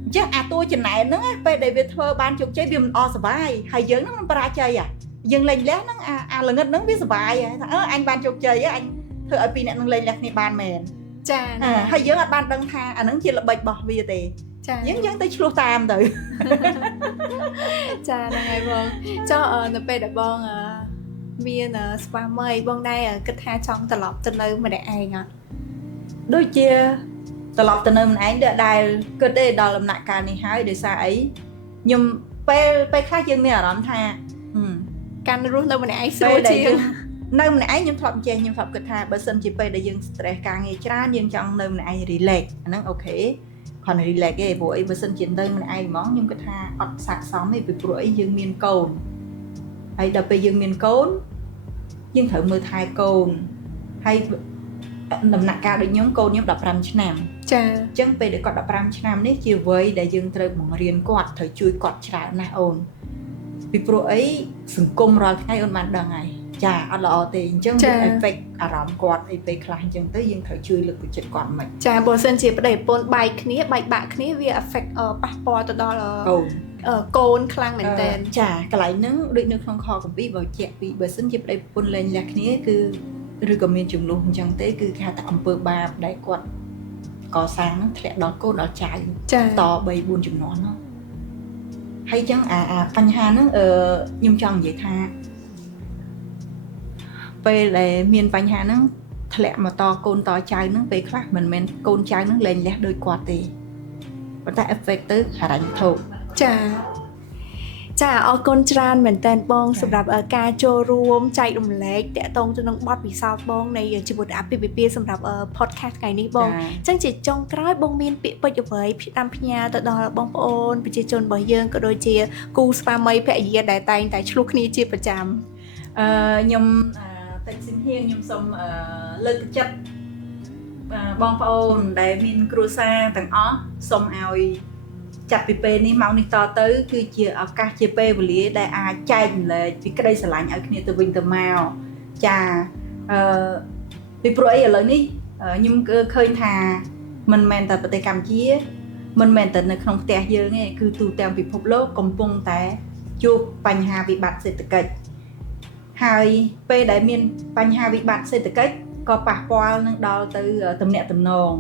អញ្ចឹងអាតួចំណែនហ្នឹងពេលដែលវាធ្វើបានជោគជ័យវាមិនអស់សុបាយហើយយើងហ្នឹងមិនបរាជ័យយើងលេងលះហ្នឹងអាល្ងឹតហ្នឹងវាសុបាយថាអញបានជោគជ័យអញធ្វើឲ្យពីរអ្នកហ្នឹងលេងលះគ្នាបានមែនចាហើយយើងអត់បានដឹងថាអាហ្នឹងជាល្បិចរបស់វាទេយើងទៅឆ្លោះតាមទៅចាហ្នឹងហើយបងចុះនៅពេលដែលបងមានស្វាមីបងដែរគិតថាចង់ត្រឡប់ទៅនៅម្នាក់ឯងអត់ដូចជាត្រឡប់ទៅនៅម្នាក់ឯងដែលគិតទេដល់ដំណាក់កាលនេះហើយដោយសារអីខ្ញុំពេលខ្លះយើងមានអារម្មណ៍ថាការរស់នៅម្នាក់ឯងស្រួលជាងនៅម្នាក់ឯងខ្ញុំធ្លាប់គិតថាបើសិនជាពេលដែលយើង stress ការងារច្រើនយើងចង់នៅម្នាក់ឯង relax អាហ្នឹងអូខេគ្រាន់តែ relax ទេព្រោះអីបើសិនជានៅម្នាក់ឯងហ្មងខ្ញុំគិតថាអត់ស័ក្តិសមទេពីព្រោះអីយើងមានកូនហើយដល់ពេលយើងមានកូនយើងត្រូវមើលថែកូនហើយ ដំណាក់កាលដូចខ្ញុំកូនខ្ញុំ15ឆ្នាំ ចា៎ អញ្ចឹងពេលដែលគាត់15ឆ្នាំនេះជាវ័យដែលយើងត្រូវបង្រៀនគាត់ត្រូវជួយគាត់ច្រើនណាស់អូនពីព្រោះអីសង្គមរាល់ថ្ងៃអូនបានដឹងហើយចាអត់ល្អទេអញ្ចឹងវា effect អារម្មណ៍គាត់អីពេលខ្លះអញ្ចឹងទៅយើងត្រូវជួយលើកទឹកចិត្តគាត់មិន ចាបើសិនជាប្តីប្រពន្ធបែកគ្នាបែកបាក់គ្នាវា affect ប៉ះពាល់ទៅដល់ អូន កូនខ្លាំងមែនតើ ចាកន្លែងហ្នឹងដូចនៅក្នុងខគម្ពីរបើជាក់ពីបើសិនជាប្តីប្រពន្ធលែងលះគ្នាគឺឬក៏មានចំនួនអញ្ចឹងទេគឺគេហៅថាអំពើបាបដែលគាត់កសាងហ្នឹងធ្លាក់ដល់កូនដល់ចៅ ចា ត3 4ជំនាន់ហ្នឹងហើយអញ្ចឹងអាបញ្ហាហ្នឹងខ្ញុំចង់និយាយថាពេលដែលមានបញ្ហាហ្នឹងធ្លាក់មកតកូនតចៅហ្នឹងពេលខ្លះមិនមែនកូនចៅហ្នឹងលែងលះដោយគាត់ទេប៉ុន្តែ effect ទៅហិរញ្ញវត្ថុ ចាចាអរគុណច្រើនមែនតើបងសម្រាប់ការចូលរួមចែករំលែកតាក់ទងទៅនឹងបទពិសោធន៍បងនៃជីវិតអាពាហ៍ពិពាហ៍សម្រាប់ podcast ថ្ងៃនេះបងអញ្ចឹងជាចុងក្រោយបងមានពាក្យពេចន៍អ្វីផ្ដាំផ្ញើទៅដល់បងប្អូនប្រជាជនរបស់យើងក៏ដូចជាគូស្វាមីភរិយាដែលតែងតែឆ្លោះគ្នាជាប្រចាំ ខ្ញុំតិចសិនហៀងខ្ញុំសូមលើកទឹកចិត្តបងប្អូនដែលមានគ្រួសារទាំងអស់សូមឲ្យចាប់ពីពេលនេះមកនេះតទៅគឺជាឱកាសជាពេលវេលាដែលអាចចែកម្លែកពីក្តីស្រឡាញ់ឲ្យគ្នាទៅវិញទៅមកចាពីព្រោះអីឥឡូវនេះខ្ញុំឃើញថាមិនមែនតែប្រទេសកម្ពុជាមិនមែនតែនៅក្នុងផ្ទះយើងទេគឺទូទាំងពិភពលោកកំពុងតែជួបបញ្ហាវិបត្តិសេដ្ឋកិច្ចហើយពេលដែលមានបញ្ហាវិបត្តិសេដ្ឋកិច្ចក៏ប៉ះពាល់នឹងដល់ទៅទំនាក់ទំនង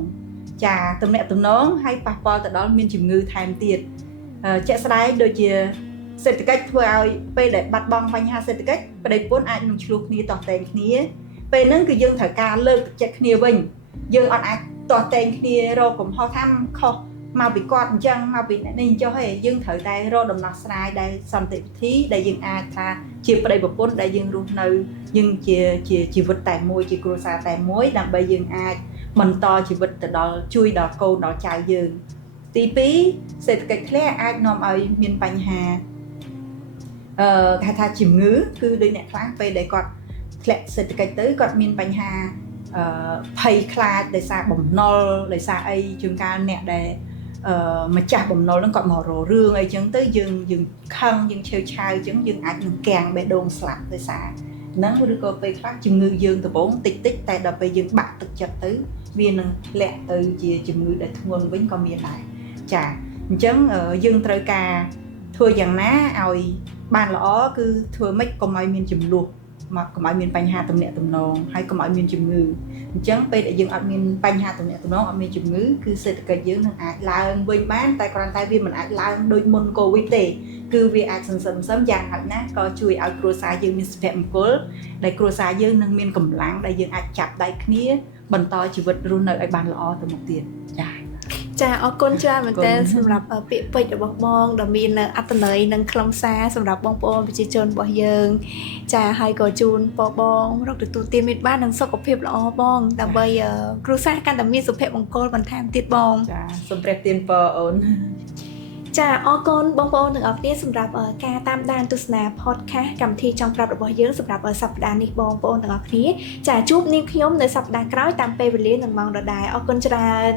ចាទំនាក់ទំនងហើយប៉ះពាល់ទៅដល់មានជំងឺថែមទៀតជាក់ស្ដែងដូចជាសេដ្ឋកិច្ចធ្វើឲ្យពេលដែលបាត់បង់បញ្ហាសេដ្ឋកិច្ចប្តីប្រពន្ធអាចនឹងឆ្លោះគ្នាទាស់តែងគ្នាពេលហ្នឹងគឺយើងត្រូវការលើកទឹកចិត្តគ្នាវិញយើងអត់អាចទាស់តែងគ្នារកកំហុសថាខុសមកពីគាត់អញ្ចឹងមកពីអ្នកនេះអញ្ចឹងទេយើងត្រូវតែរកដំណោះស្រាយដែលសន្តិវិធីដែលយើងអាចថាជាប្តីប្រពន្ធដែលយើងរស់នៅយើងជាជីវិតតែមួយជាគ្រួសារតែមួយដើម្បីយើងអាចបន្តជីវិតទៅដល់ជួយដល់កូនដល់ចៅយើងទី2សេដ្ឋកិច្ចធ្លាក់អាចនាំឲ្យមានបញ្ហាគេថាជំងឺគឺដូចអ្នកខ្លះពេលដែលគាត់ធ្លាក់សេដ្ឋកិច្ចទៅគាត់មានបញ្ហាភ័យខ្លាចដោយសារបំណុលដោយសារអីជួនកាលអ្នកដែលម្ចាស់បំណុលហ្នឹងគាត់មករករឿងអីចឹងទៅយើងខឹងយើងឆេវឆាវចឹងយើងអាចនឹងកាំងបេះដូងស្លាប់ដោយសារហ្នឹងឬក៏ពេលខ្លះជំងឺយើងដំបូងតិចតែដល់ពេលយើងបាក់ទឹកចិត្តទៅវានឹងលាក់ទៅជាជំងឺដែលធ្ងន់វិញក៏មានដែរចាអញ្ចឹងយើងត្រូវការធ្វើយ៉ាងណាឲ្យបានល្អគឺធ្វើម៉េចកុំឲ្យមានចំនួនមកកុំឲ្យមានបញ្ហាទំនាក់ទំនងហើយកុំឲ្យមានជំងឺអញ្ចឹងពេលដែលយើងអត់មានបញ្ហាទំនាក់ទំនងអត់មានជំងឺគឺសេដ្ឋកិច្ចយើងនឹងអាចឡើងវិញបានតែគ្រាន់តែវាមិនអាចឡើងដូចមុនកូវីដទេគឺវាអាចសន្សំយ៉ាងហោចណាស់ក៏ជួយឲ្យគ្រួសារយើងមានសុភមង្គលដែលគ្រួសារយើងនឹងមានកម្លាំងដែលយើងអាចចាប់ដៃគ្នាបន្តជីវិតរស់នៅឲ្យបានល្អទៅមុខទៀតចា ចាអរគុណច្រើនមែនទែនសម្រាប់ពាក្យពេចន៍របស់បងដែលមានអត្ថន័យនិងខ្លឹមសារសម្រាប់បងប្អូនប្រជាជនរបស់យើងចាហើយក៏ជូនពរបងរកទទួលទានមានបាននិងសុខភាពល្អបងដើម្បីគ្រួសារកាន់តែមានសុភមង្គលបន្ថែមទៀតបងចាសូមព្រះទានពរអូនចាអរគុណបងប្អូនទាំងអស់គ្នាសម្រាប់ការតាមដានទស្សនា podcast កម្មវិធីចង់ប្រាប់របស់យើងសម្រាប់សប្តាហ៍នេះបងប្អូនទាំងអស់គ្នាចាជួបនាងខ្ញុំនៅសប្តាហ៍ក្រោយតាមពេលវេលានិងម៉ោងដដែលអរគុណច្រើន